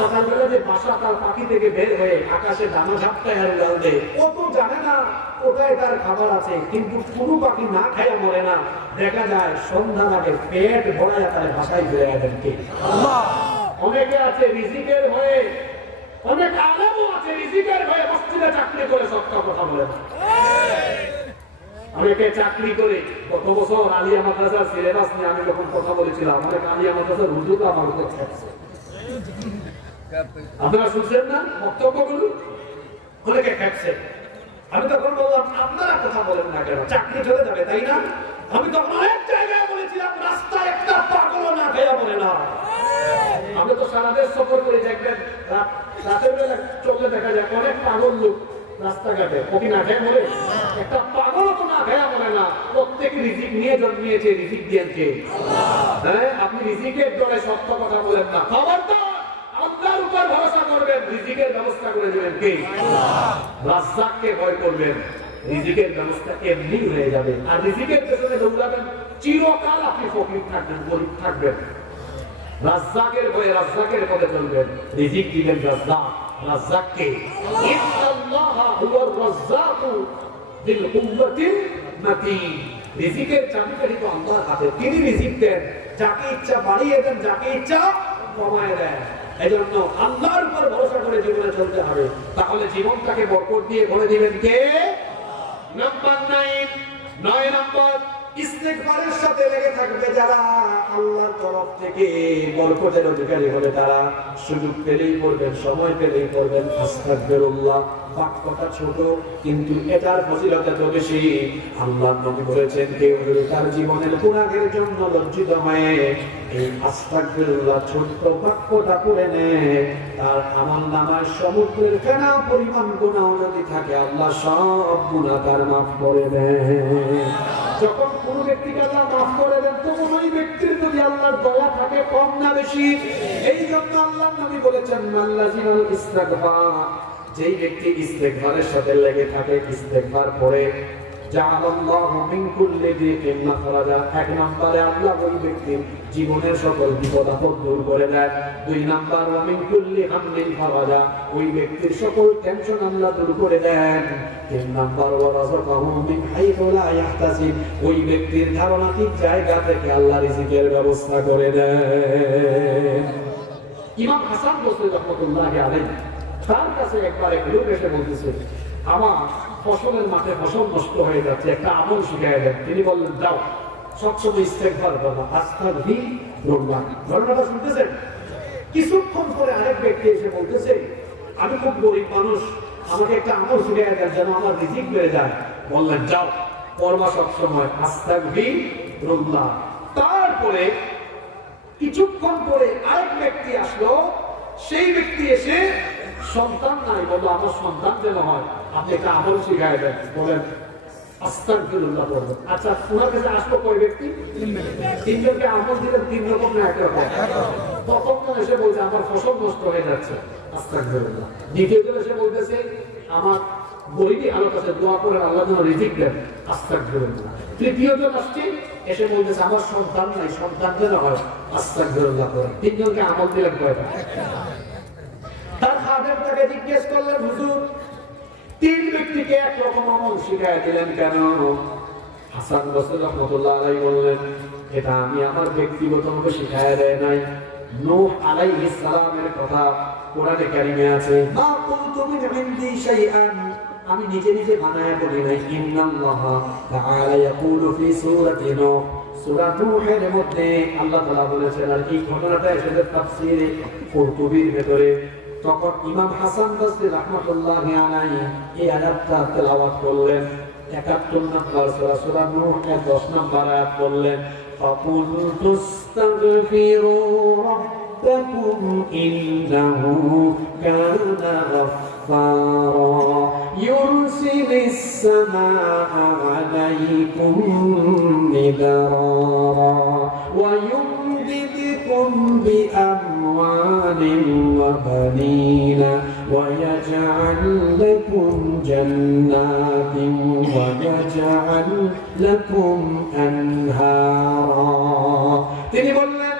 সকালবেলা যে বাসা তার পাখি থেকে বের হয়ে আকাশে ডানা ঝাপটায় আর উড়াবে, ও তো জানে না কোথায় তার খাবার আছে। কিন্তু কোনো পাখি না খাইয়া মরে না, দেখা যায় সন্ধ্যার আগে পেট ভরাইয়া তার বাসায় ফিরে আসেন কে? আল্লাহ। অনেকে আছে রিজিকের হয়ে, অনেক আলেমও আছে রিজিকের হয়ে মসজিদে চাকরি করে সত্য কথা বলে। অনেকে চাকরি করে গত বছর আলিয়া মাদ্রাসার সিলেবাস নিয়ে আমি যখন কথা বলেছিলাম অনেক আলিয়া মাদ্রাসার হুজুর আমার উপর খেপছে। আপনারা শুনছেন না বক্তব্যগুলো? অনেকে খেপছে। আমি তখন বললাম আপনারা কথা বলেন না কেন, চাকরি চলে যাবে তাই না? আমি তখন অনেক জায়গায় বলেছিলাম রাস্তায় একটা পাগল না খেয়া বলে না। আমি তো সারা দেশ সফর করে দেখবেন রাতের বেলা চলে দেখা যায় অনেক পাগল লোক রাস্তাঘাটে, ওকে না খেয়ে মরে? একটা পাগল তো না খেয়া মরে না। প্রত্যেকে রিজিক নিয়ে জন্মিয়েছে, রিজিক দিয়েছে। হ্যাঁ, আপনি রিজিকের জন্য সত্য কথা বলেন না, খবরদার আল্লাহর উপর ভরসা করবেন, রিজিকের ব্যবস্থা করে দেবেন কে? রাজ্জাককে ভয় করবেন, রিজিকের ব্যবস্থা এমনি হয়ে যাবে। আর রিজিকের পেছনে দৌড়াবেন, চিরকাল আপনি ফকির থাকবেন, গরিব থাকবেন। রাজ্জাকের ভয়ে রাজ্জাকের পথে চলবেন, রিজিক দিবেন রাজ্জাক। রাজ্জাককে ইন্নাল্লাহা হুয়ার রাজ্জাকু বিল কুওয়াতিল মাতিন। রিজিকের চাবিকাঠি তো আল্লাহর হাতে, তিনি রিজিক দেন, যাকে ইচ্ছা বাড়িয়ে দেন, যাকে ইচ্ছা কমায় দেন। এজন্য আল্লাহর উপর ভরসা করে জীবনে চলতে হবে, তাহলে জীবনটাকে বরকত দিয়ে ভরে দিবেন কে? নাম্বার 9 নম্বর, ইস্তেগফারের সাথে লেগে থাকবে যারা, আল্লাহর তরফ থেকে বরকতের অধিকারী হবে তারা। সুযোগ পেলেই করবেন, সময় পেলেই করবেন আস্তাগফিরুল্লাহ। বাক্যটা ছোট কিন্তু এটার ফজিলত এত বেশি। আল্লাহর নবী বলেছেন, কেউ যদি তার জীবনের গুনাহের জন্য লজ্জিত হয়ে এই আস্তাগফিরুল্লাহ ছোট্ট বাক্যটা পড়ে নেয়, তার আমলনামায় সমুদ্রের ফেনা পরিমাণ গুনাহ যদি থাকে আল্লাহ সব গুনাহ তার মাফ করে দেন। যখন কোন ব্যক্তিকে আল্লাহ মাফ করে দেন তখন ওই ব্যক্তির প্রতি আল্লাহর দয়া থাকে কম না বেশি। এই জন্য আল্লাহর নবী বলেছেন, মাল্লাযিনাল ইস্তিগফার, যেই ব্যক্তি ইস্তেগফারের সাথে লেগে থাকে, ইস্তেগফার পড়ে, জাআলাল্লাহু মিন কুল্লি যিকিন মাখরাজা। এক নম্বরে আল্লাহ ওই ব্যক্তির জীবনের সকল বিপদ আপদ দূর করে দেন। 2 নাম্বার, ওয়া মিন কুল্লি হামমিন ফারাজা, ওই ব্যক্তির সকল টেনশন আল্লাহ দূর করে দেন। 3 নাম্বার, ওয়া রাযাকাহু মিন হাইথু লা ইয়াহতাসিব, ওই ব্যক্তির ধারণাতীত জায়গা থেকে আল্লাহ রিজিকের ব্যবস্থা করে দেন। ইমাম হাসান বসরি রাহমাতুল্লাহি আলাইহি, তার কাছে একবার এক লোক এসে বলতেছে, আমার ফসলের মাঠে ফসল নষ্ট হয়ে যাচ্ছে, একটা আমল শিখাই দেন। তিনি বললেন, যাও সবসময় ইস্তেগফার করো, আস্তাগফিরুল্লাহ। ঘটনাটা শুনতেছেন? কিছুক্ষণ পরে আরেক ব্যক্তি এসে বলতেছে, আমি খুব গরিব মানুষ, আমাকে একটা আমল শিখাই দেন যেন আমার রিজিক বেড়ে যায়। বললেন, যাও পড়বা সবসময় আস্তাগফিরুল্লাহ। তারপরে কিছুক্ষণ পরে আরেক ব্যক্তি আসলো, সেই ব্যক্তি এসে সন্তান নাই, বললো আমার সন্তান যেন হয়, আপনি একটা আমল শিখাই দেন। বলেন আস্তাগফিরুল্লাহ পড়বেন। আচ্ছা, ওনার কাছে আসলো কয় ব্যক্তি? 3 জনকে আমল দিলেন 3 রকম না এক রকম? প্রথম জন এসে বলছে আমার ফসল নষ্ট হয়ে যাচ্ছে, আস্তাগফিরুল্লাহ। দ্বিতীয় জন এসে বলতেছে আমার গরিবী হালত আছে, দোয়া করে আল্লাহ যেন রিজিক দেন, আস্তাগফিরুল্লাহ। তৃতীয় জন আসছে, এসে বলতেছে আমার সন্তান নাই, সন্তান যেন হয়, আস্তাগফিরুল্লাহ করেন। 3 জনকে আমল দিলেন কয়টা? তার খাদেম তাকে জিজ্ঞেস করলেন, হুজুর 3 ব্যক্তিকে একরকম আমল শিখাই দিলেন কেন? হাসান বসরি রাহমাতুল্লাহ আলাইহি বললেন, এটা আমি আমার ব্যক্তিগতভাবে শিখাই দেয় নাই। নূহ আলাইহিস সালামের কথা কোরআনে কারিমে আছে, মা কুনতু মিন ইনদি শাইআন, আমি নিজে নিজে বানায় বলি নাই। ইন্নাল্লাহা তাআলা ইয়াকুলু ফি সূরাতি নূহ, সূরা নূহের মধ্যে আল্লাহ তাআলা বলেছেন, আর এই ঘটনাটা এসেছে তাফসীরে কুরতুবীর ভিতরে। তখন ইমাম হাসান বসরি রাহমাতুল্লাহি আলাইহি এই আয়াতটা তেলাওয়াত করলেন। 71 নম্বর সূরা, সূরা নূহের 10 নম্বর আয়াত বললেন, ফাকুলতু আস্তাগফিরু রাব্বাকুম ইন্নাহু কানা গাফফারা ইউরসিলিস সামাআ আলাইকুম মিদরারা ওয়া يمددكم بأموال وبنين ويجعل لكم جنات ويجعل لكم أنهارا। তিনি বললেন,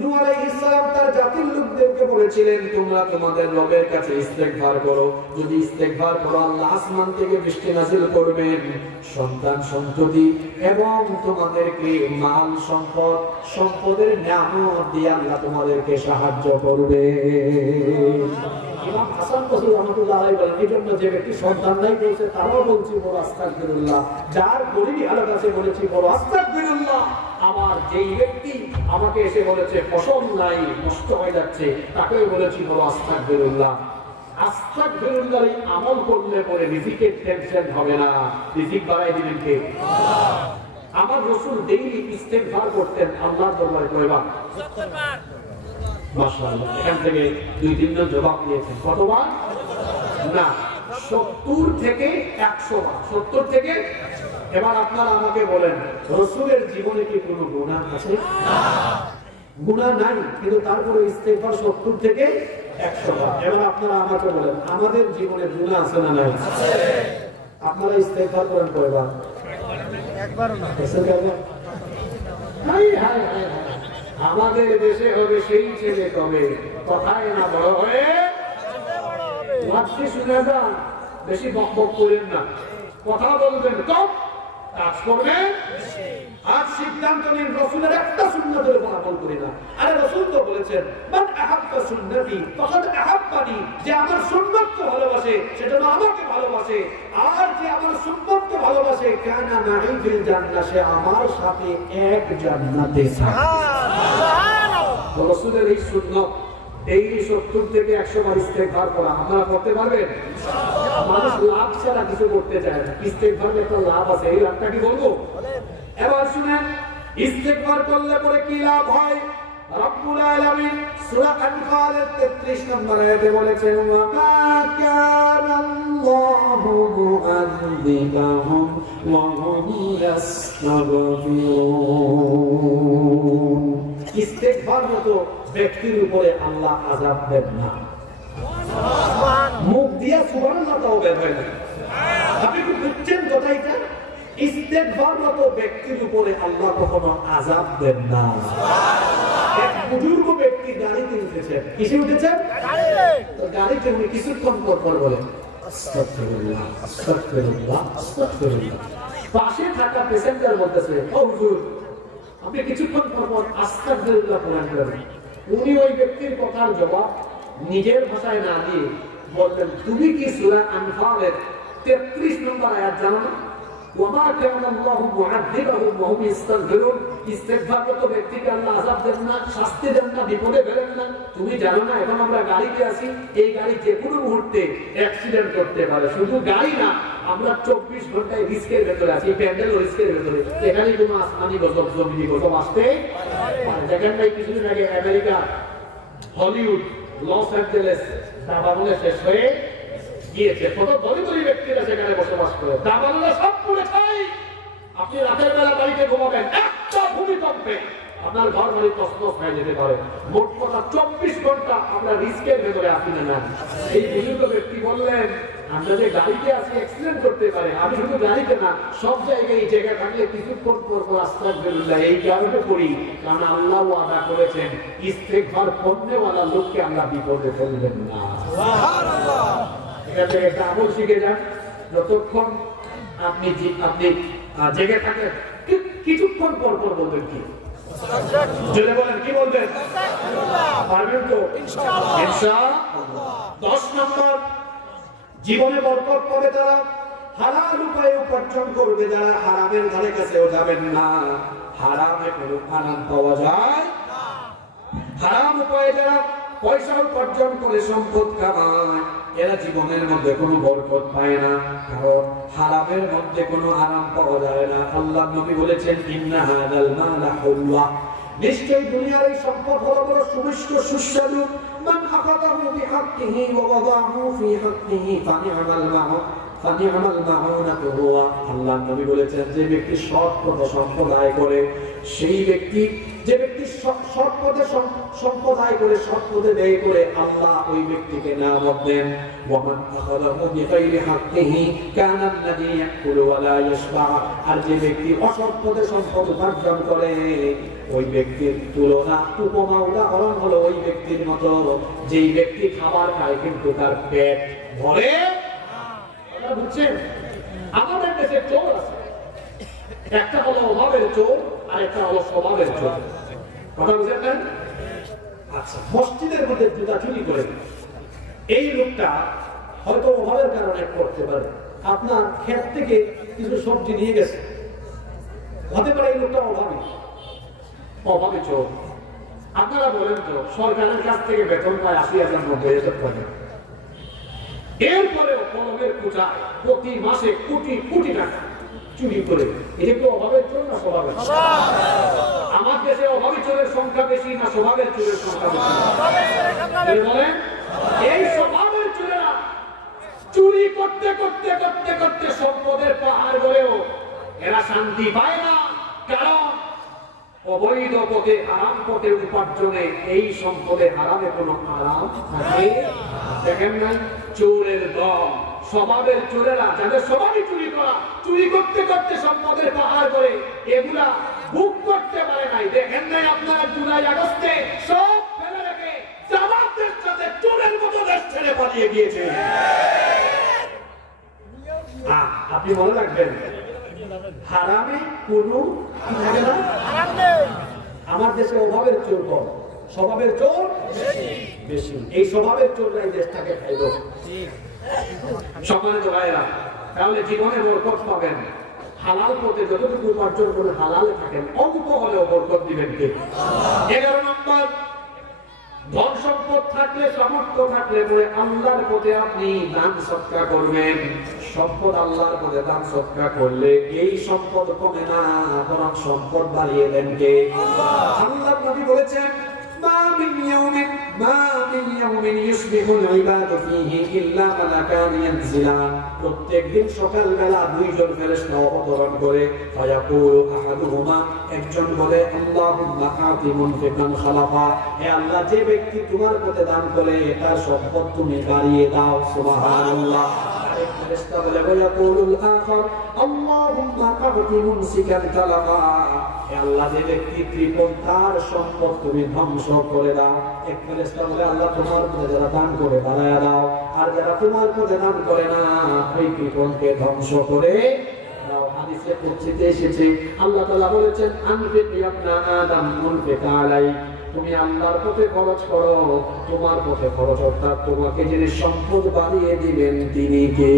নূহ আলাইহিস সালাম তার জাতির লোকদেরকে বলেছিলেন, তোমরা তোমাদের রবের কাছে ইস্তেগফার করো, যদি ইস্তেগফার করো আল্লাহ আসমান থেকে বৃষ্টি নাযিল করবেন, সন্তান সন্ততি এবং তোমাদেরকে মাল সম্পদ, সম্পদের নিয়ামত দিয়ে আল্লাহ তোমাদেরকে সাহায্য করবে। ইমাম হাসান বসরি রাহমাতুল্লাহ আলাইহি বলেন, এই জন্য যে ব্যক্তি সন্তান নাই বলছে তারাও বলছি বড় আস্তাগফিরুল্লাহ, যার গরিবী হালত আছে বলেছি বড় আস্তাগফিরুল্লাহ, আমার যেই ব্যক্তি আমাকে এসে বলেছে ফসল নাই নষ্ট হয়ে যাচ্ছে তাকেও বলেছি বড় আস্তাগফিরুল্লাহ। আস্তাগফিরুল্লাহ আমল করলে পরে রিজিকের টেনশন হবে না, রিজিক বাড়াই দিবেন কে? আমার রাসূল ডেইলি ইস্তেগফার করতেন আল্লাহর দরবারে কয়বার? মাশাআল্লাহ, এখান থেকে 2-3 জন জবাব দিয়েছেন। কতবার? না, 70 থেকে 100 বার। 70 থেকে। এবার আপনারা আমাকে বলেন, রাসূলের জীবনে কি কোনো গুনাহ আছে? গুনাহ নাই, কিন্তু তারপরে ইস্তেগফার 70 থেকে 100 বার। এবার আপনারা আমাকে বলেন, আমাদের জীবনে গুনাহ আছে না নাই? আছে। আপনারা ইস্তেগফার করেন কয়বার? একবারও না। হায় হায় হায়, আমাদের দেশে হবে সেই ছেলে কবে কথায় না বড় হয়ে ওয়াজটি শুনে যান, বেশি বকবক করেন না, কথা বলবেন কম, কাজ করবেন। আজ সিদ্ধান্ত নিন রাসূলের একটা সুন্নাতের উপর আমল করি না। আরে রাসূল তো বলেছেন, মান আহাব্বা সুন্নতি ফাকাদ আহাব্বানি, যে আমার সুন্নাতকে ভালোবাসে সেটা আমাকে ভালোবাসে, আর যে আমার সুন্নাতকে ভালোবাসে কানা মাই ফিল জান্নাহ, সে আমার সাথে এক জান্নাতে থাকবে। সুবহানাল্লাহ। রাসূলের এই সুন্নাত ডেইলি 70 থেকে 100 বার ইস্তেগফার করা আপনারা করতে পারবেন? ইনশাআল্লাহ। মানুষ লাভ ছাড়া কিছু করতে চায় না, ইস্তেগফারের একটা লাভ আছে, এই লাভটা কি বলবো? এবার শুনেন, ইস্তেগফার করলে পরে কি লাভ হয়? রব্বুল আলামিন সূরা আনফালের 33 নম্বর আয়াতে বলেছেন, ওয়া মা কানাল্লাহু মুআযিবাহুম ওয়া হুম ইস্তাগফিরুন। ইস্তেগফার মতো ব্যক্তির উপরে আল্লাহ আযাব দেন না। মুখ দিয়া সুবহানাল্লাহ তাও বের হয় না। আপনি কি বুঝছেন কথা এটা? ইস্তেগফার মতো ব্যক্তির উপরে আল্লাহ কখনো আযাব দেন না। এক বুজুর্গ ব্যক্তি গাড়িতে উঠেছেন। কিসে উঠেছেন? গাড়িতে উনি কিছুক্ষণ পর পর বলেন, আস্তাগফিরুল্লাহ আস্তাগফিরুল্লাহ আস্তাগফিরুল্লাহ। পাশে থাকা প্যাসেঞ্জার বলতেছে, ও হুজুর, আপনি কিছুক্ষণ পর পর আস্তাগফিরুল্লাহ বলেন। উনি ওই ব্যক্তির কথার জবাব নিজের ভাষায় না দিয়ে বললেন, তুমি কি সূরা আনফালের 33 নম্বর আয়াত জানো না? ওয়ামা কানাল্লাহু মুআযিবাহুম ওয়া হুম ইস্তাগফিরুন। ইস্তেগফাররত ব্যক্তিকে আল্লাহ আযাব দেন না, শাস্তি দেন না, বিপদে ফেলেন না। তুমি জানো না এখন আমরা গাড়িতে আছি, এই গাড়ি যে কোনো মুহূর্তে অ্যাক্সিডেন্ট করতে পারে। শুধু গাড়ি না, আমরা 24 ঘন্টায় রিস্কের ভেতরে আছি, প্যান্ডেল রিস্কের ভেতরে। এখানে কোনো আসমানি গজব জমিনি গজব আসতে পারে। দেখেন ভাই, কিছুদিন আগে আমেরিকা হলিউড লস অ্যাঞ্জেলেস দাবানলে শেষ হয়ে গিয়েছে। কত দরিদ্র ব্যক্তিরা সেখানে বসবাস করে, দাবানলে সব পুড়ে খায়। আপনি রাতের বেলা বাড়িতে ঘুমাবেন, একটা ভূমিকম্পে আপনার ঘর বাড়ি তছনছ হয়ে যেতে পারে। মোট কথা 24 ঘন্টা আমরা রিস্কের ভেতরে আছি না। এই বুজুর্গ ব্যক্তি বললেন, আমরা যে গাড়িতে আছি অ্যাক্সিডেন্ট করতে পারে। আমি শুধু গাড়িতে না, সব জায়গায় এই জায়গা থাকলে কিছুক্ষণ পর পর আস্তাগফিরুল্লাহ এই কারণে করি, কারণ আল্লাহ ওয়াদা করেছেন ইস্তেগফার করনেওয়ালা লোককে আমরা বিপদে ফেলবেন না। সুবহানাল্লাহ। এটা থেকে একটা আমল শিখে যান, যতক্ষণ আপনি জেগে থাকেন কিছুক্ষণ পর পর বলবেন কি? জোরে বলেন, কি বলবেন? পারবেন তো? ইনশাআল্লাহ। ইনশাআল্লাহ। 10 নম্বর, জীবনে বরকত পাবে তারা হালাল উপায়ে উপার্জন করবে, যারা হারামের ধারে কাছেও যাবেন না। হারামে কোনো আনন্দ পাওয়া যায় না। হারাম উপায়ে যারা পয়সা উপার্জন করে সম্পদ কামায়, এরা জীবনের মধ্যে কোনো বরকত পায় না, কারণ হারামের মধ্যে কোনো আরাম পাওয়া যায় না। আল্লাহর নবী বলেছেন, ইন্না হাদাল মালা হুল্লাহ, নিশ্চয়ই দুনিয়ার এই সম্পদ হলো বড় সুমিষ্ট সুস্বাদু। মান আখাযাহু বিহাক্কিহি ওয়া ওয়াদাহু ফি হাক্কিহি ফানি'মাল মা'ুন ফানি'মাল মা'ুনাতু হুয়া। আল্লাহর নবী বলেছেন, যে ব্যক্তি সৎ পথে সম্পদ আয় করে, সেই ব্যক্তি, যে ব্যক্তি সৎ পথে সম্পদ আয় করে, সৎ পথে ব্যয় করে, আল্লাহ ওই ব্যক্তিকে নিয়ামত দেন। ওয়া মান আখাযাহু বিগাইরি হাক্কিহি কানা আল্লাযী ইয়াকুলু ওয়া লা ইয়াশবা। আর যে ব্যক্তি অসৎ পথে সম্পদ উপার্জন করে, ওই ব্যক্তির তুলনা, উপমা, উদাহরণ হলো ওই ব্যক্তির মতো যেই ব্যক্তি খাবার খায় কিন্তু তার পেট ভরে না। বুঝছেন? আমাদের দেশে চোর আছে, একটা হলো অভাবের চোর আর একটা হলো স্বভাবের চোর। কথা বুঝেন না? আচ্ছা, মসজিদের মধ্যে জুতা চুরি করে এই লোকটা হয়তো অভাবের কারণে করতে পারে, আপনার ক্ষেত থেকে কিছু সবজি নিয়ে গেছে, হতে পারে এই লোকটা অভাবে চোর। আপনারা বলেন তো, সরকারের কাছ থেকে বেতন পায় ৮০,০০০, ৯০,০০০ টাকা, এরপরেও কলমের পূজা প্রতি মাসে কোটি কোটি টাকা চুরি করে, এটা কি অভাবের চোর না স্বভাবের? আমার দেশে অভাবী চোরের সংখ্যা বেশি না স্বভাবের চোরের সংখ্যা বেশি? বলেন, এই স্বভাবের চোরেরা চুরি করতে করতে করতে করতে সম্পদের পাহাড় গড়েও এরা শান্তি পায় না, কারণ অবৈধ পথে হারাম পথে উপার্জনে এই সম্পদে হারামে কোনো আরাম থাকে। দেখেন নাই চোরের দল, স্বভাবের চোরেরা, যাদের স্বভাবই চুরি করা, চুরি করতে করতে সম্পদের পাহাড় করে এগুলা বুক করতে পারে নাই। দেখেন নাই আপনারা জুলাই আগস্টে সব ফেলে রেখে জামাতের সাথে চোরের মতো দেশ ছেড়ে পালিয়ে গিয়েছে। আপনি মনে রাখবেন, হারামে কোনো কি থাকে না। আমার দেশে অভাবের চোর কম, স্বভাবের চোর বেশি। এই স্বভাবের চোররাই দেশটাকে খাইল। সম্মানিত ভাইরা, তাহলে জীবনে বরকত পাবেন। হালাল পথে যতটুকু উপার্জন করে হালালে থাকেন, অল্প হলেও বরকত দিবেন কে? 11 নম্বর, ধন সম্পদ থাকলে, সামর্থ্য থাকলে পরে আল্লাহর পথে আপনি দান সদকা করবেন। সম্পদ আল্লাহর পথে দান সদকা করলে এই সম্পদ কমে না, বরং সম্পদ বাড়িয়ে দেন কে? আল্লাহর নবী বলেছেন, মা মিন ইয়াউমিন ইউসবিহুল ইবাদু ফীহি ইল্লা মালাকান ইয়ানজিলান। প্রত্যেকদিন সকালবেলা দুইজন ফেরেশতা অবতরণ করে, ফায়াকুলু আহাদুহুমা, একজন বলে, আল্লাহুম্মা আতি মুনফিকান খালাফা, হে আল্লাহ, যে ব্যক্তি তোমার পথে দান করে তার সম্পদ তুমি বাড়িয়ে দাও। সুবহানাল্লাহ। আরেক ফেরেশতা বলে, ওয়ায়াকুলুল আখার, আল্লাহুম্মা আতি মুমসিকান তালাফা, হে আল্লাহ, যে ব্যক্তি কৃপণ তার সম্পদ তুমি ধ্বংস করে দাও। এক ফেরেশতা বলে, আল্লাহ, তোমার পথে যারা দান করে বাড়ায়া দাও, আর যারা তোমার পথে দান করে না ওই কৃপণকে ধ্বংস করে দাও। হাদিসে কুদসিতে এসেছে, আল্লাহ তাআলা বলেছেন, আনফিক ইয়া ইবনা আদম মুনফিক আলাই, তুমি আল্লাহর পথে খরচ করো, তোমার পথে খরচ, অর্থাৎ তোমাকে যিনি সম্পদ বাড়িয়ে দিবেন তিনি কে?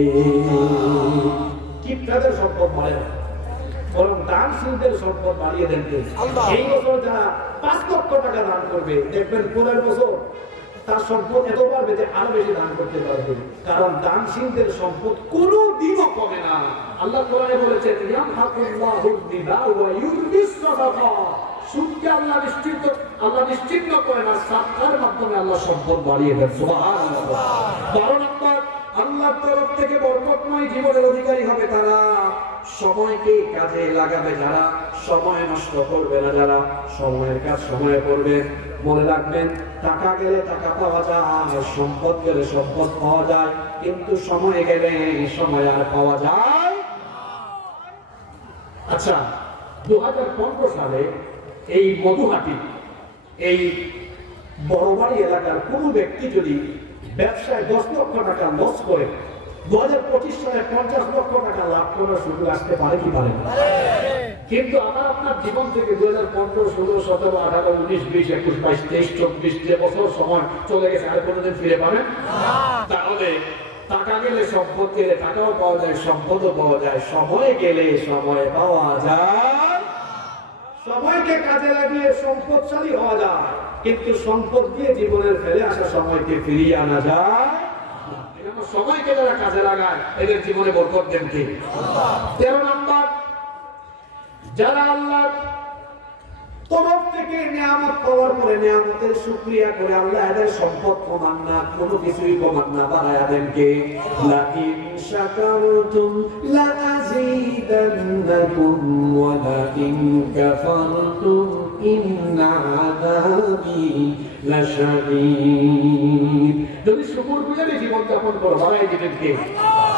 কিপটাদের সম্পদ বাড়ে না, বরং দানশীলদের সম্পদ বাড়িয়ে দেন কে? এই বছর যারা 5 লক্ষ টাকা দান করবে, দেখবেন পরের বছর তার সম্পদ এত বাড়বে যে আরো বেশি দান করতে পারবে, কারণ দানশীলদের সম্পদ কোনোদিনও কমে না। আল্লাহ কোরআনে বলেছেন, ইয়ামহাকুল্লাহু রিবা ওয়া ইউরবিস সাদাকা, সুদকে আল্লাহ নিশ্চিহ্ন করে না, সাদকার মাধ্যমে আল্লাহ সম্পদ বাড়িয়ে দেন। সুবহানাল্লাহ। 12 নম্বর, আল্লাহর তরফ থেকে বরকতময় জীবনের অধিকারী হবে তারা, সময়কে কাজে লাগাবে যারা, সময় নষ্ট করবে না যারা, সময়ের কাজ সময়ে করবে। মনে রাখবেন, টাকা গেলে টাকা পাওয়া যায়, সম্পদ গেলে সম্পদ পাওয়া যায়, কিন্তু সময় গেলে সময় আর পাওয়া যায়। আচ্ছা, 2015 সালে এই মধুহাটি, এই বড়বাড়ি এলাকার কোন ব্যক্তি যদি ব্যবসায় 10 লক্ষ টাকা লস করে 2025 সালে 50 লক্ষ টাকা লাভ করার সুযোগ আসতে পারে কি পারে না? কিন্তু আমার আপনার জীবন থেকে 2015, 16, 17, 18, 19, 20, 21, 22, 23, 24 যে বছর সময় চলে গেছে, আর কোনোদিন ফিরে পাবেন? তাহলে টাকা গেলে সম্পদ গেলে টাকাও পাওয়া যায়, সম্পদও পাওয়া যায়, সময় গেলে সময় পাওয়া যায়। সময়কে কাজে লাগিয়ে সম্পদশালী হওয়া যায়, কিন্তু সম্পদ দিয়ে জীবনের ফেলে আসা সময়কে ফিরিয়ে আনা যায়। সময়কে যারা কাজে লাগায় এদের জীবনে বরকত দেন কে? 13 নম্বর, যারা আল্লাহর তরফ থেকে নিয়ামত পাওয়ার পরে নিয়ামতের শুকরিয়া করে, আল্লাহ এদের সম্পদ কমান না, কোনো কিছুই কমান না, বাড়ায়া দেন কে? লা ইন শাকারতুম লা আযীদান্নাকুম ওয়া লা ইন কাফারতুম ইন্না আযাবি লাশাদীদ। যদি শুকরগুজারি জীবন যাপন করো, বাড়াই দিবেন কে?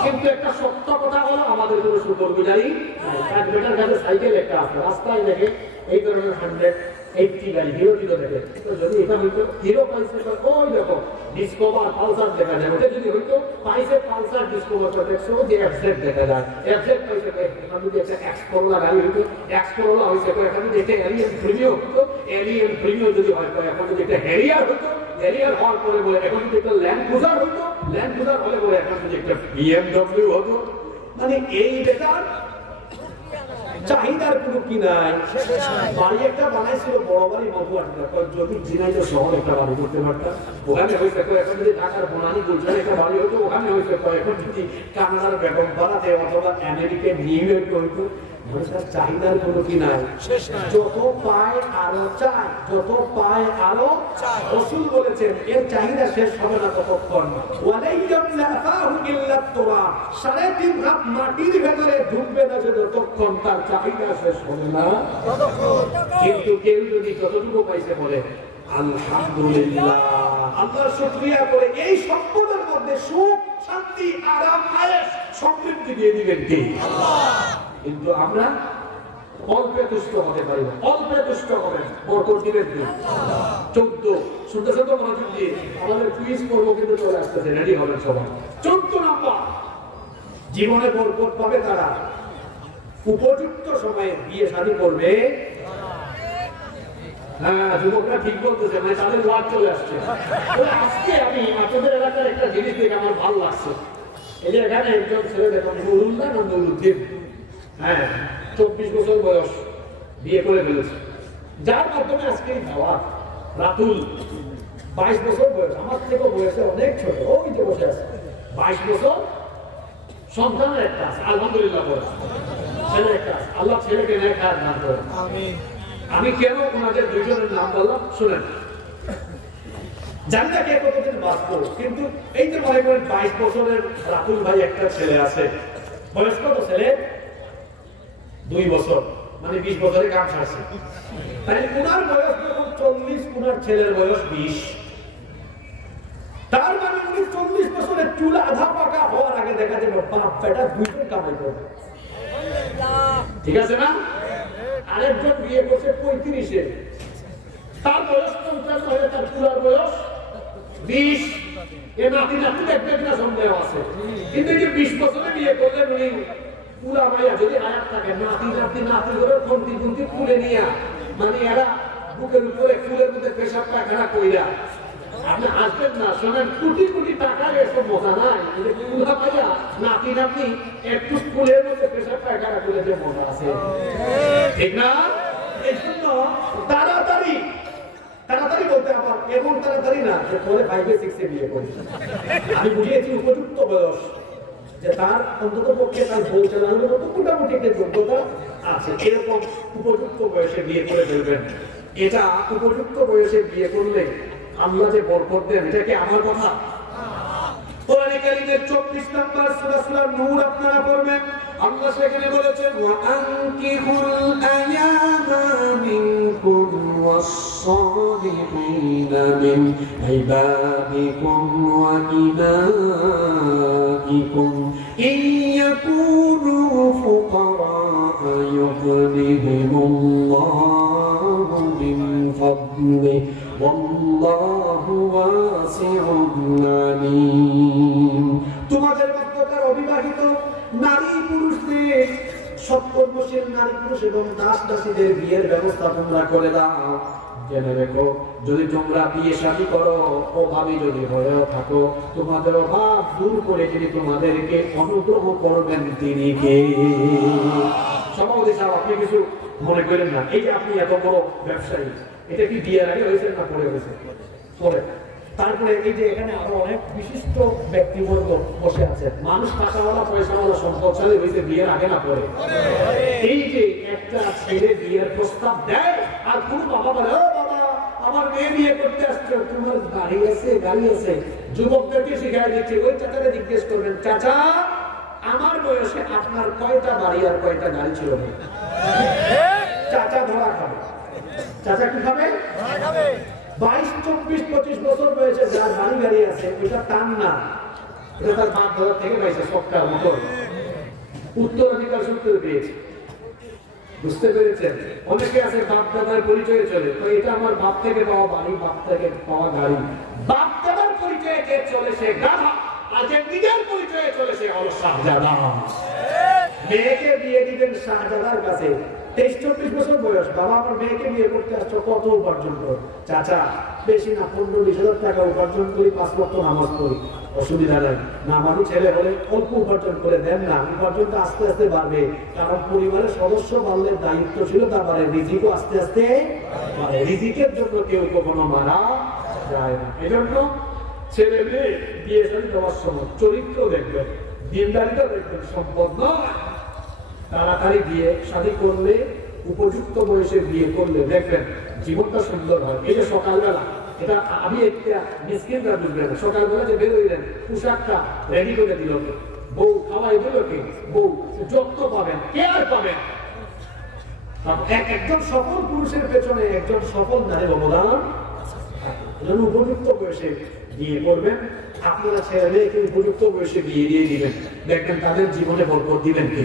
কিন্তু একটা সত্য কথা হলো, আমাদের কোনো শুকরগুজারি নাই। এক বেটার কাছে সাইকেল একটা আছে, রাস্তায় দেখে এই ধরনের 180 গাড়ি, হিরো দেখে, তো যদি এটা হইতো হিরো পাইছে, ওই দেখো ডিসকভার পালসার দেখা যায়, ওটা যদি হইতো পাইছে পালসার ডিসকভার, দেখছো যে এফজেড দেখা যায়, এফজেড পাইছে, এখানে যদি একটা এক্স করোলা গাড়ি হইতো, এক্স করোলা হইছে, তো এখানে যদি একটা এলিয়ন প্রিমিয়াম হইতো, এলিয়ন প্রিমিয়াম যদি হয়, এখন যদি একটা হ্যারিয়ার হইতো, ক্যারিয়ার হওয়ার পরে বলে এখন যদি একটা ল্যান্ড ক্রুজার হতো, ল্যান্ড ক্রুজার হলে বলে এখন যদি একটা BMW হতো। মানে এই বেটার চাহিদার কোনো কি নাই। বাড়ি একটা বানাইছিল বড় বাড়ি মধুয়াটা, যদি ঝিনাইদহ শহর একটা বাড়ি করতে পারতাম ওখানে হয়েছে। এখন যদি ঢাকার বনানী গুলশানে একটা বাড়ি হতো ওখানে হয়েছে। এখন যদি কানাডার বেগমপাড়াতে অথবা আমেরিকার নিউ ইয়র্ক হইতো, তার চাহিদার কোনো কি নাই। যত পায় আরো চায়, যত পায় আরো চায়। রাসূল বলেছেন এর চাহিদা শেষ হবে না ততক্ষণ। সাড়ে 3 হাত মাটির ভেতরে ঢুকবে না যতক্ষণ তার চাহিদা শেষ হবে না ততক্ষণ। কিন্তু কেউ যদি যতটুকু পাইছে বলে আলহামদুলিল্লাহ, আল্লাহর শুকরিয়া করে এই সম্পদের মধ্যে সুখ, শান্তি, আরাম, আয়েশ, সমৃদ্ধি দিয়ে দিবেন কে? আল্লাহ। কিন্তু আমরা অল্পে তুষ্ট হতে পারি না, অল্পে তুষ্ট হবেন, বরকত দিবেন কে? আল্লাহ। 14 শুনতেছেন তো মনোযোগ দিয়ে, আমাদের কুইজ পর্ব কিন্তু চলে আসতেছে, রেডি হবেন সবাই। 14 নাম্বার, জীবনে বরকত পাবে তারা উপযুক্ত সময়ে বিয়ে শাদী করবে। হ্যাঁ, যুবকরা ঠিক বলতেছে, মানে তাদের ওয়াজ চলে আসছে। আজকে আমি আপনাদের এলাকার একটা জিনিস দেখে আমার ভালো লাগছে। এই যে এখানে একজন ছেলে দেখুন, নুরুল্লাহ না নুরুদ্দিন, হ্যাঁ 24 বছর বয়স, বিয়ে করে ফেলেছে। যার মাধ্যমে আজকে দাওয়া রাতুল 22 বছর বয়স, আমার থেকে বয়সে অনেক ছোট, ওই যে বসে আছে 22 বছর, সন্তানের একটা আছে, আলহামদুলিল্লাহ বলে ছেলে একটা আছে। আল্লাহ ছেলেকে নেক হায়াত দান করেন। আমিন। আমি কেন ওনাদের দুজনের নাম বললাম শুনেন, জানি না কে কতদিন বাঁচবো, কিন্তু এই যে মনে করেন 22 বছরের রাতুল ভাই একটা ছেলে আছে, বয়স কত ছেলে? 2 বছর, মানে 20 বছরে কাম সারছে। তাই ওনার বয়স যখন 40, ওনার ছেলের বয়স 20। তার মানে উনি 40 বছরের চুল আধা পাকা হওয়ার আগে দেখা যাবে বাপ বেটা দুইজন কামাই করবে। ঠিক আছে না? আরেকজন বিয়ে করছে 35-এ, তার বয়স 50 হয়ে তার চুলার বয়স 20। এ নাতি নাতি দেখবে কিনা সন্দেহ আছে, কিন্তু এই যে 20 বছরে বিয়ে করলেন উনি, পুরা মাইয়া যদি আয়াত থাকে নাতি নাতি নাতি করে খন্তি খুন্তি তুলে নিয়ে, মানে এরা বুকের উপরে ফুলের মধ্যে পেশাব পায়খানা কইরা, আপনি আসবেন না। শোনেন, কোটি কোটি টাকার এসব মজা নাই, পুরা মাইয়া নাতি নাতি একটু ফুলের মধ্যে পেশাব পায়খানা করে যে মজা আছে, ঠিক না? এই জন্য তাড়াতাড়ি তাড়াতাড়ি বলতে আমার এমন তাড়াতাড়ি না যে পরে 5-6 বিয়ে করি। আমি বুঝিয়েছি উপযুক্ত বয়স, যে তার অন্তত পক্ষে তার বই চালানোর মতো মোটামুটি একটা যোগ্যতা আছে, এরকম উপযুক্ত বয়সে বিয়ে করে ফেলবেন। এটা উপযুক্ত বয়সে বিয়ে করলে আল্লাহ যে বরকত দেন, এটা কি আমার কথা? কোরআনে কারীমের 24 নম্বর সূরা সূরা নূর আপনারা পড়বেন। আল্লাহ সেখানে বলেছেন, ওয়া আনকিহুল আয়ামা মিনকুম ওয়াস-সালিহিনা মিন ইবাদিকুম ওয়া ইমাইকুম ইয়াকুনু ফুকারা ইউগনিহিমুল্লাহু মিন ফাদলিহি ওয়াল্লাহু ওয়াসিউন আলীম। তোমাদের মধ্যকার অবিবাহিত নারী পুরুষদের, সৎকর্মশীল নারী পুরুষ এবং দাস দাসীদের বিয়ের ব্যবস্থা তোমরা করে দাও। জেনে রেখো, যদি তোমরা বিয়ে শাদী করো, অভাবী যদি হয়ে থাকো, তোমাদের অভাব দূর করে যিনি তোমাদেরকে অনুগ্রহ করবেন তিনি কে? সভাপতি সাহেব, আপনি কিছু মনে করেন না, এই যে আপনি এত বড় ব্যবসায়ী, এটা কি বিয়ের আগে হয়েছে না পরে হয়েছে? পরে। তারপরে এই যে এখানে আরো অনেক বিশিষ্ট ব্যক্তিবর্গ বসে আছে, মানুষ টাকাওয়ালা পয়সাওয়ালা সম্পদশালী হয়েছে বিয়ের আগে না পরে? এই যে একটা ছেলে বিয়ের প্রস্তাব দেয় আর কোন বাবা বলে, ও বাবা আমার মেয়ে বিয়ে করতে আসছে, তোমার গাড়ি আছে? গাড়ি আছে। যুবকদেরকে শিখাই দিচ্ছে, ওই চাচাকে জিজ্ঞেস করবেন, চাচা আমার বয়সে আপনার কয়টা বাড়ি আর কয়টা গাড়ি ছিল? চাচা ধরা খাবে। চাচা কি খাবে? 22, 24, 25 বছর বয়সে যার বাড়ি গাড়ি আছে, ওইটা টান না, এটা তার বাপ দাদা থেকে পাইছে, সবটার মতো উত্তরাধিকার সূত্রে পেয়েছে। বুঝতে পেরেছেন? অনেকে আছে বাপ দাদার পরিচয়ে চলে, তো এটা আমার বাপ থেকে পাওয়া বাড়ি, বাপ থেকে পাওয়া গাড়ি। বাপ দাদার পরিচয়ে কে চলে সে গাধা, আর যে নিজের পরিচয়ে চলে সে হলো শাহজাদা। মেয়েকে বিয়ে দিবেন শাহজাদার কাছে, 23-24 বছর বয়স, বাবা আমার মেয়েকে বিয়ে করতে আসছো, কত উপার্জন করো? চাচা বেশি না, 15-20 হাজার টাকা উপার্জন করি, 5 ওয়াক্ত নামাজ পড়ি, অসুবিধা নাই। না আমারও ছেলে হলে অল্প উপার্জন করে দেন না, উপার্জনটা আস্তে আস্তে বাড়বে, কারণ পরিবারের সদস্য বাড়লে দায়িত্বশীলতা বাড়ে, রিজিকও আস্তে আস্তে বাড়ে। রিজিকের জন্য কেউ কখনো মারা যায় না। এজন্য ছেলে মেয়ে বিয়ে শাদী দেওয়ার সময় চরিত্র দেখবেন, দিনদারিটা দেখবেন, সম্পদ নয়। তাড়াতাড়ি বিয়ে শাদী করলে, উপযুক্ত বয়সে বিয়ে করলে দেখবেন জীবনটা সুন্দর হয়। এই যে সকালবেলা, এটা আমি একটা মিসকিনরা বুঝবেন না, সকালবেলা যে বের হইলেন, পোশাকটা রেডি করে দিল কে? বউ। খাওয়াই দিল কে? বউ। যত্ন পাবেন কে? আর পাবেন একজন সফল পুরুষের পেছনে একজন সফল নারীর অবদান। এজন্য উপযুক্ত বয়সে বিয়ে করবেন। আপনারা ছেলে মেয়েকে উপযুক্ত বয়সে বিয়ে দিয়ে দিবেন, দেখবেন তাদের জীবনে বরকত দিবেন কে?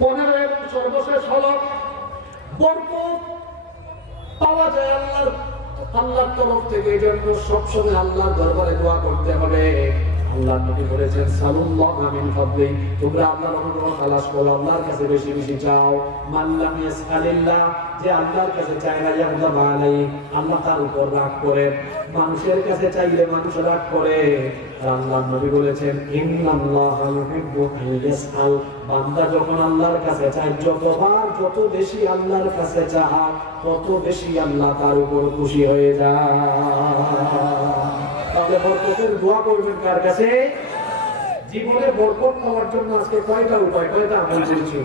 15 এবং সর্বশেষ হলো বরকত পাওয়া যায় আল্লাহর তরফ থেকে। এই জন্য সবসময় আল্লাহর দরবারে দোয়া করতে হবে। আল্লাহ নবী বলেছেন, সাল্লাল্লাহু মিন ফাদলি, তোমরা আল্লাহর অনুগ্রহ তালাশ করো, আল্লাহর কাছে বেশি বেশি চাও। মান লাম ইয়াসআলিল্লাহ, যে আল্লাহর কাছে চায় না, ইয়াগদাব আলাইহি, আল্লাহ তার উপর রাগ করে। মানুষের কাছে চাইলে মানুষ রাগ করে। আল্লাহর নবী বলেছেন, ইন্নাল্লাহা ইউহিব্বু আন ইয়াসআল, বান্দা যখন আল্লাহর কাছে চায়, যতবার যত বেশি আল্লাহর কাছে চায়, তত বেশি আল্লাহ তার উপর খুশি হয়ে যায়। তাহলে বরকতের দোয়া করবেন কার কাছে? জীবনে বরকত পাওয়ার জন্য আজকে কয়টা উপায়, কয়টা আমল করেছি?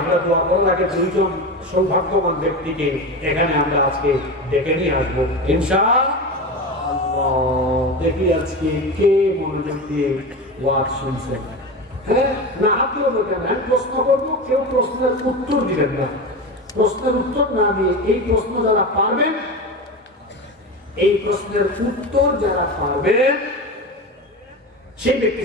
আমরা দোয়া করার আগে দুইজন সৌভাগ্যবান ব্যক্তিকে এখানে আমরা আজকে ডেকে নিয়ে আসবো ইনশাআল্লাহ। দেখি আজকে কে মনোযোগ দিয়ে ওয়াজ শুনছে। হ্যাঁ, না হাত তুলবো কেন? আমি প্রশ্ন করবো, কেউ প্রশ্নের উত্তর দিবেন না। প্রশ্নের উত্তর না দিয়ে এই প্রশ্ন যারা পারবেন, এই প্রশ্নের উত্তর যারা পারবেন, সেই ব্যক্তি